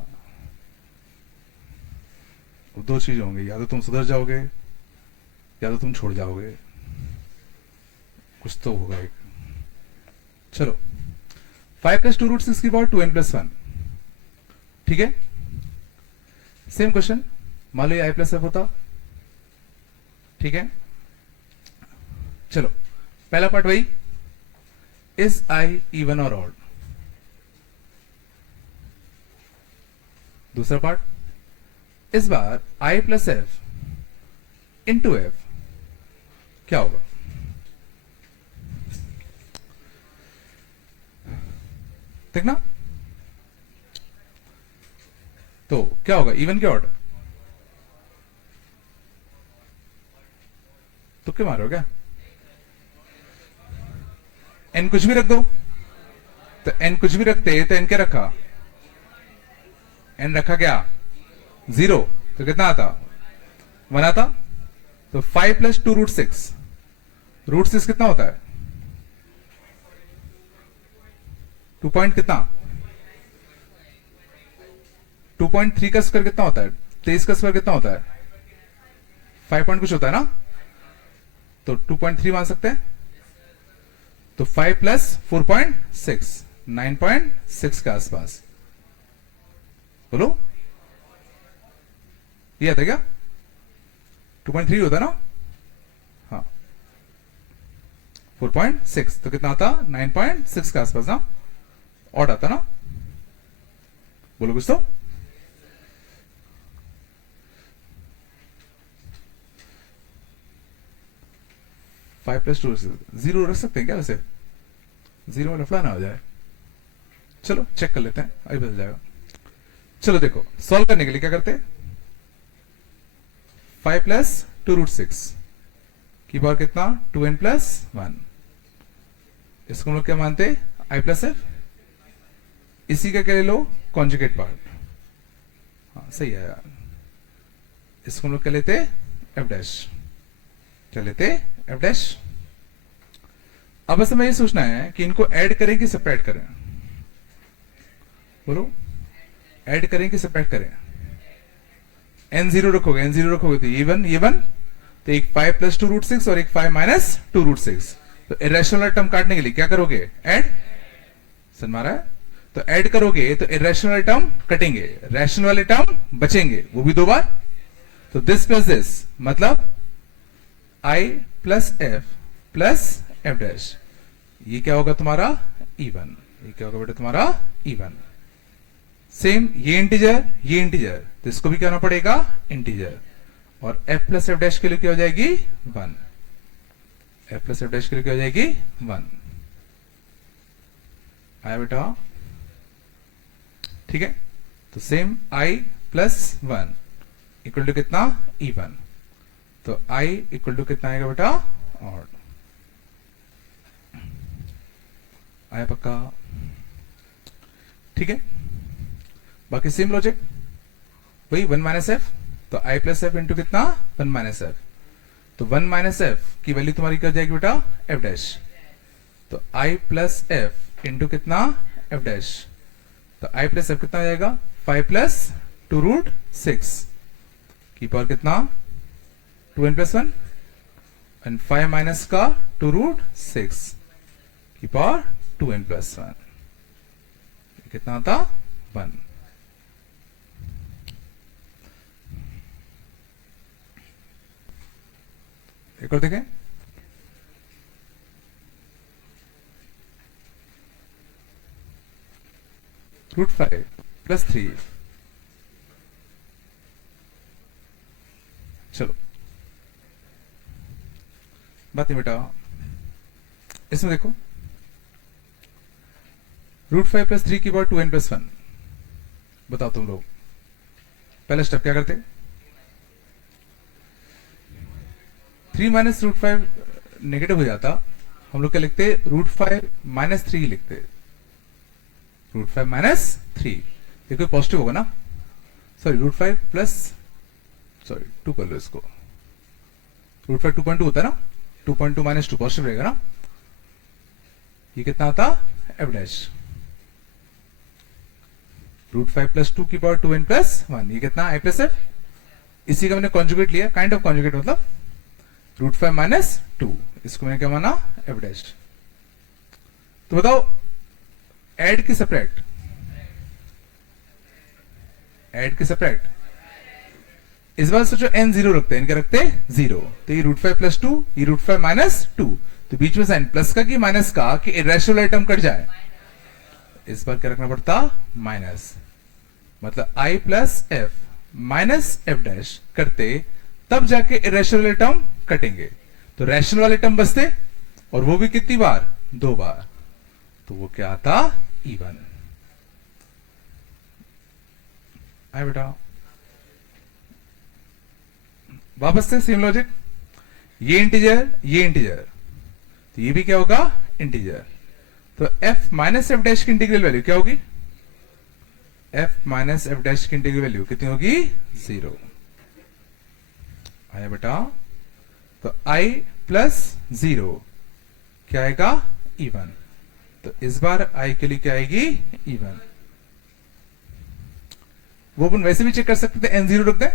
वो दो चीज होंगी या तो तुम सुधर जाओगे या तो तुम छोड़ जाओगे कुछ तो होगा एक। चलो 5 प्लस 2 रूट 6 की पावर 2n प्लस 1 ठीक है। सेम क्वेश्चन मान लो आई प्लस एफ होता ठीक है। चलो पहला पार्ट वही इज आई इवन और ऑड। दूसरा पार्ट इस बार आई प्लस एफ इंटू एफ क्या होगा। देखना तो क्या होगा इवन क्या ऑड। तो क्या मारो क्या एन कुछ भी रख दो। तो एन कुछ भी रखते तो एन क्या रखा एन रखा क्या 0 तो कितना आता 1 आता। तो 5 प्लस 2 रूट 6 कितना होता है 2 पॉइंट कितना 2.3 का स्क्वायर कितना होता है 23 का स्क्वायर कितना होता है 5 पॉइंट कुछ होता है ना। तो 2.3 मान सकते हैं। तो 5 प्लस 4.6 9.6 के आसपास बोलो ये आता है क्या 2.3 होता है ना। हाँ 4.6 तो कितना आता 9.6 के आसपास ना ऑड आता ना। बोलो कुछ तो 5 प्लस 2 0 रख सकते हैं क्या वैसे 0 में लफड़ा ना हो जाए। चलो चेक कर लेते हैं अभी बदल जाएगा। चलो देखो सॉल्व करने के लिए क्या करते 5 प्लस 2 रूट 6 की पावर कितना 2n प्लस 1। इसको हम लोग क्या मानते आई प्लस एफ। इसी का क्या ले लो कॉन्जुगेट पार्ट। हाँ सही है यार। इसको हम लोग क्या लेते एफ डैश क्या लेते एफ डैश। अब बस हमें ये सोचना है कि इनको ऐड करें कि सेपरेट करें। बोलो ऐड करें कि सेपरेट करें। n0 रखोगे तो ये वन तो एक 5 प्लस 2 रूट 6 और एक 5 माइनस 2 रूट 6। तो इरेशनल टर्म काटने के लिए क्या करोगे ऐड सन मारा है। तो ऐड करोगे तो इरेशनल टर्म कटेंगे रैशनल वाले टर्म बचेंगे वो भी 2 बार। तो दिस प्लस दिस मतलब आई प्लस एफ डैश ये क्या होगा तुम्हारा इवन। ये क्या होगा बेटा तुम्हारा इवन। सेम ये इंटीजर तो इसको भी क्या होना पड़ेगा इंटीजर। और f प्लस एफ डैश के लिए क्या हो जाएगी 1। f प्लस एफ डैश के लिए क्या हो जाएगी 1। आया बेटा ठीक है। तो same i plus 1 equal to कितना इवन। तो i इक्वल टू कितना आएगा बेटा ऑड। आया पक्का ठीक है। बाकी सेम लॉजिक वही 1 माइनस एफ। तो आई प्लस एफ इंटू कितना 1 माइनस एफ। तो 1 माइनस एफ की वैल्यू तुम्हारी क्या जाएगी बेटा एफ डैश। तो आई प्लस एफ इंटू कितना एफ डैश। तो आई प्लस एफ कितना आ जाएगा 5 प्लस 2 रूट 6 की पावर कितना 2n प्लस 1 एंड 5 माइनस का 2 रूट 6 की पावर 2n प्लस 1 कितना आता 1। एक और देखें √5 प्लस 3। चलो बात नहीं बेटा, इसमें देखो √5 प्लस 3 की पावर 2n प्लस 1। बताओ तुम लोग पहला स्टेप क्या करते? 3 माइनस √5 नेगेटिव हो जाता, हम लोग क्या लिखते? √5 माइनस 3 लिखते। √5 माइनस 3 देखो पॉजिटिव होगा ना, सॉरी √5 प्लस, सॉरी 2 कर लो इसको। √5 2.2 होता है ना, 2.2 माइनस 2 पॉजिटिव रहेगा ना। ये कितना आता? f dash. √5 प्लस 2 की पावर 2n प्लस 1, ये कितना? i plus f। इसी का मैंने कॉन्जुगेट लिया, काइंड ऑफ कॉन्जुगेट मतलब √5 माइनस 2, इसको मैंने क्या माना? f dash. तो बताओ ऐड की सेपरेट? ऐड की सेपरेट? इस बार सोचो n 0 रखते हैं, इनका रखते 0, तो ये √5 प्लस 2, ये √5 माइनस 2, तो बीच में साइन प्लस का कि माइनस का कि इरेशनल आइटम कट जाए, इस बार क्या रखना पड़ता? माइनस। मतलब i plus f minus f dash करते तब जाके इरेशनल आइटम कटेंगे, तो रैशनल वाले टर्म बचते, और वो भी कितनी बार? 2 बार, तो वो क्या आता? इवन। आए बेटा वापस से सेम लॉजिक, ये इंटीजर ये इंटीजर, तो ये भी क्या होगा? इंटीजर। तो f माइनस f डैश की इंटीग्रल वैल्यू क्या होगी? f माइनस f डैश की इंटीग्रल वैल्यू कितनी होगी? 0। आया बेटा? तो i प्लस 0 क्या आएगा? इवन। तो इस बार i के लिए क्या आएगी? इवन। वो अपन वैसे भी चेक कर सकते थे, n0 रख दे,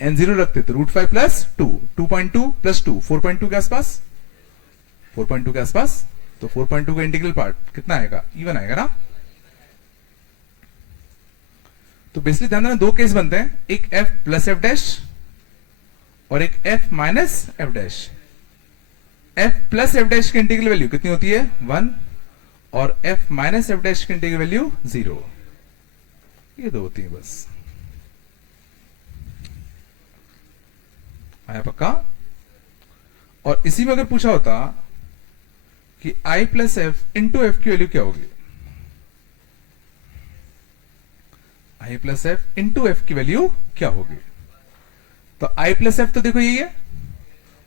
n0 रखते तो √5 प्लस 2, 2.2 प्लस 2, 4.2 के आसपास, 4.2 के आसपास, तो 4.2 का इंटीग्रल पार्ट कितना आएगा? इवन आएगा ना। तो बेसिकली ध्यान देना, 2 केस बनते हैं, एक f प्लस f डैश और एक f minus f dash. f plus f dash की इंटीग्रल वैल्यू कितनी होती है? 1, और f माइनस f डैश की इंटीग्रल वैल्यू 0। ये 2 होती है बस। आया पक्का? और इसी में अगर पूछा होता कि i plus f into f की वैल्यू क्या होगी? i plus f into f की वैल्यू क्या होगी? तो i प्लस f तो देखो यही है,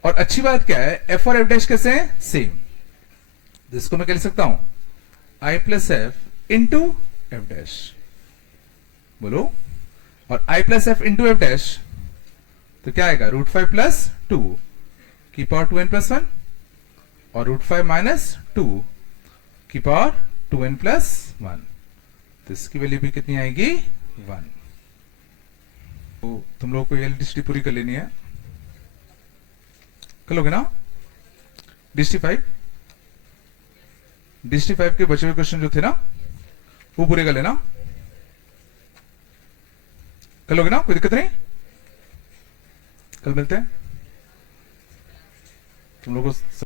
और अच्छी बात क्या है, f और f डैश कैसे हैं? सेम। जिसको मैं कह सकता हूं i plus f into f dash, बोलो, और i plus f into f dash तो क्या आएगा? √5 प्लस 2 की पावर 2n प्लस 1, और √5 माइनस 2 की पावर 2n प्लस 1, तो इसकी वैल्यू भी कितनी आएगी? 1। तो तुम लोगों को ये डिस्ट्री पूरी कर लेनी है, कर लोगे ना? डिस्ट्री 5 के बचे हुए क्वेश्चन जो थे ना, वो पूरे कर लेना, कर लोगे ना? कोई दिक्कत नहीं, कल मिलते हैं। तुम लोगों को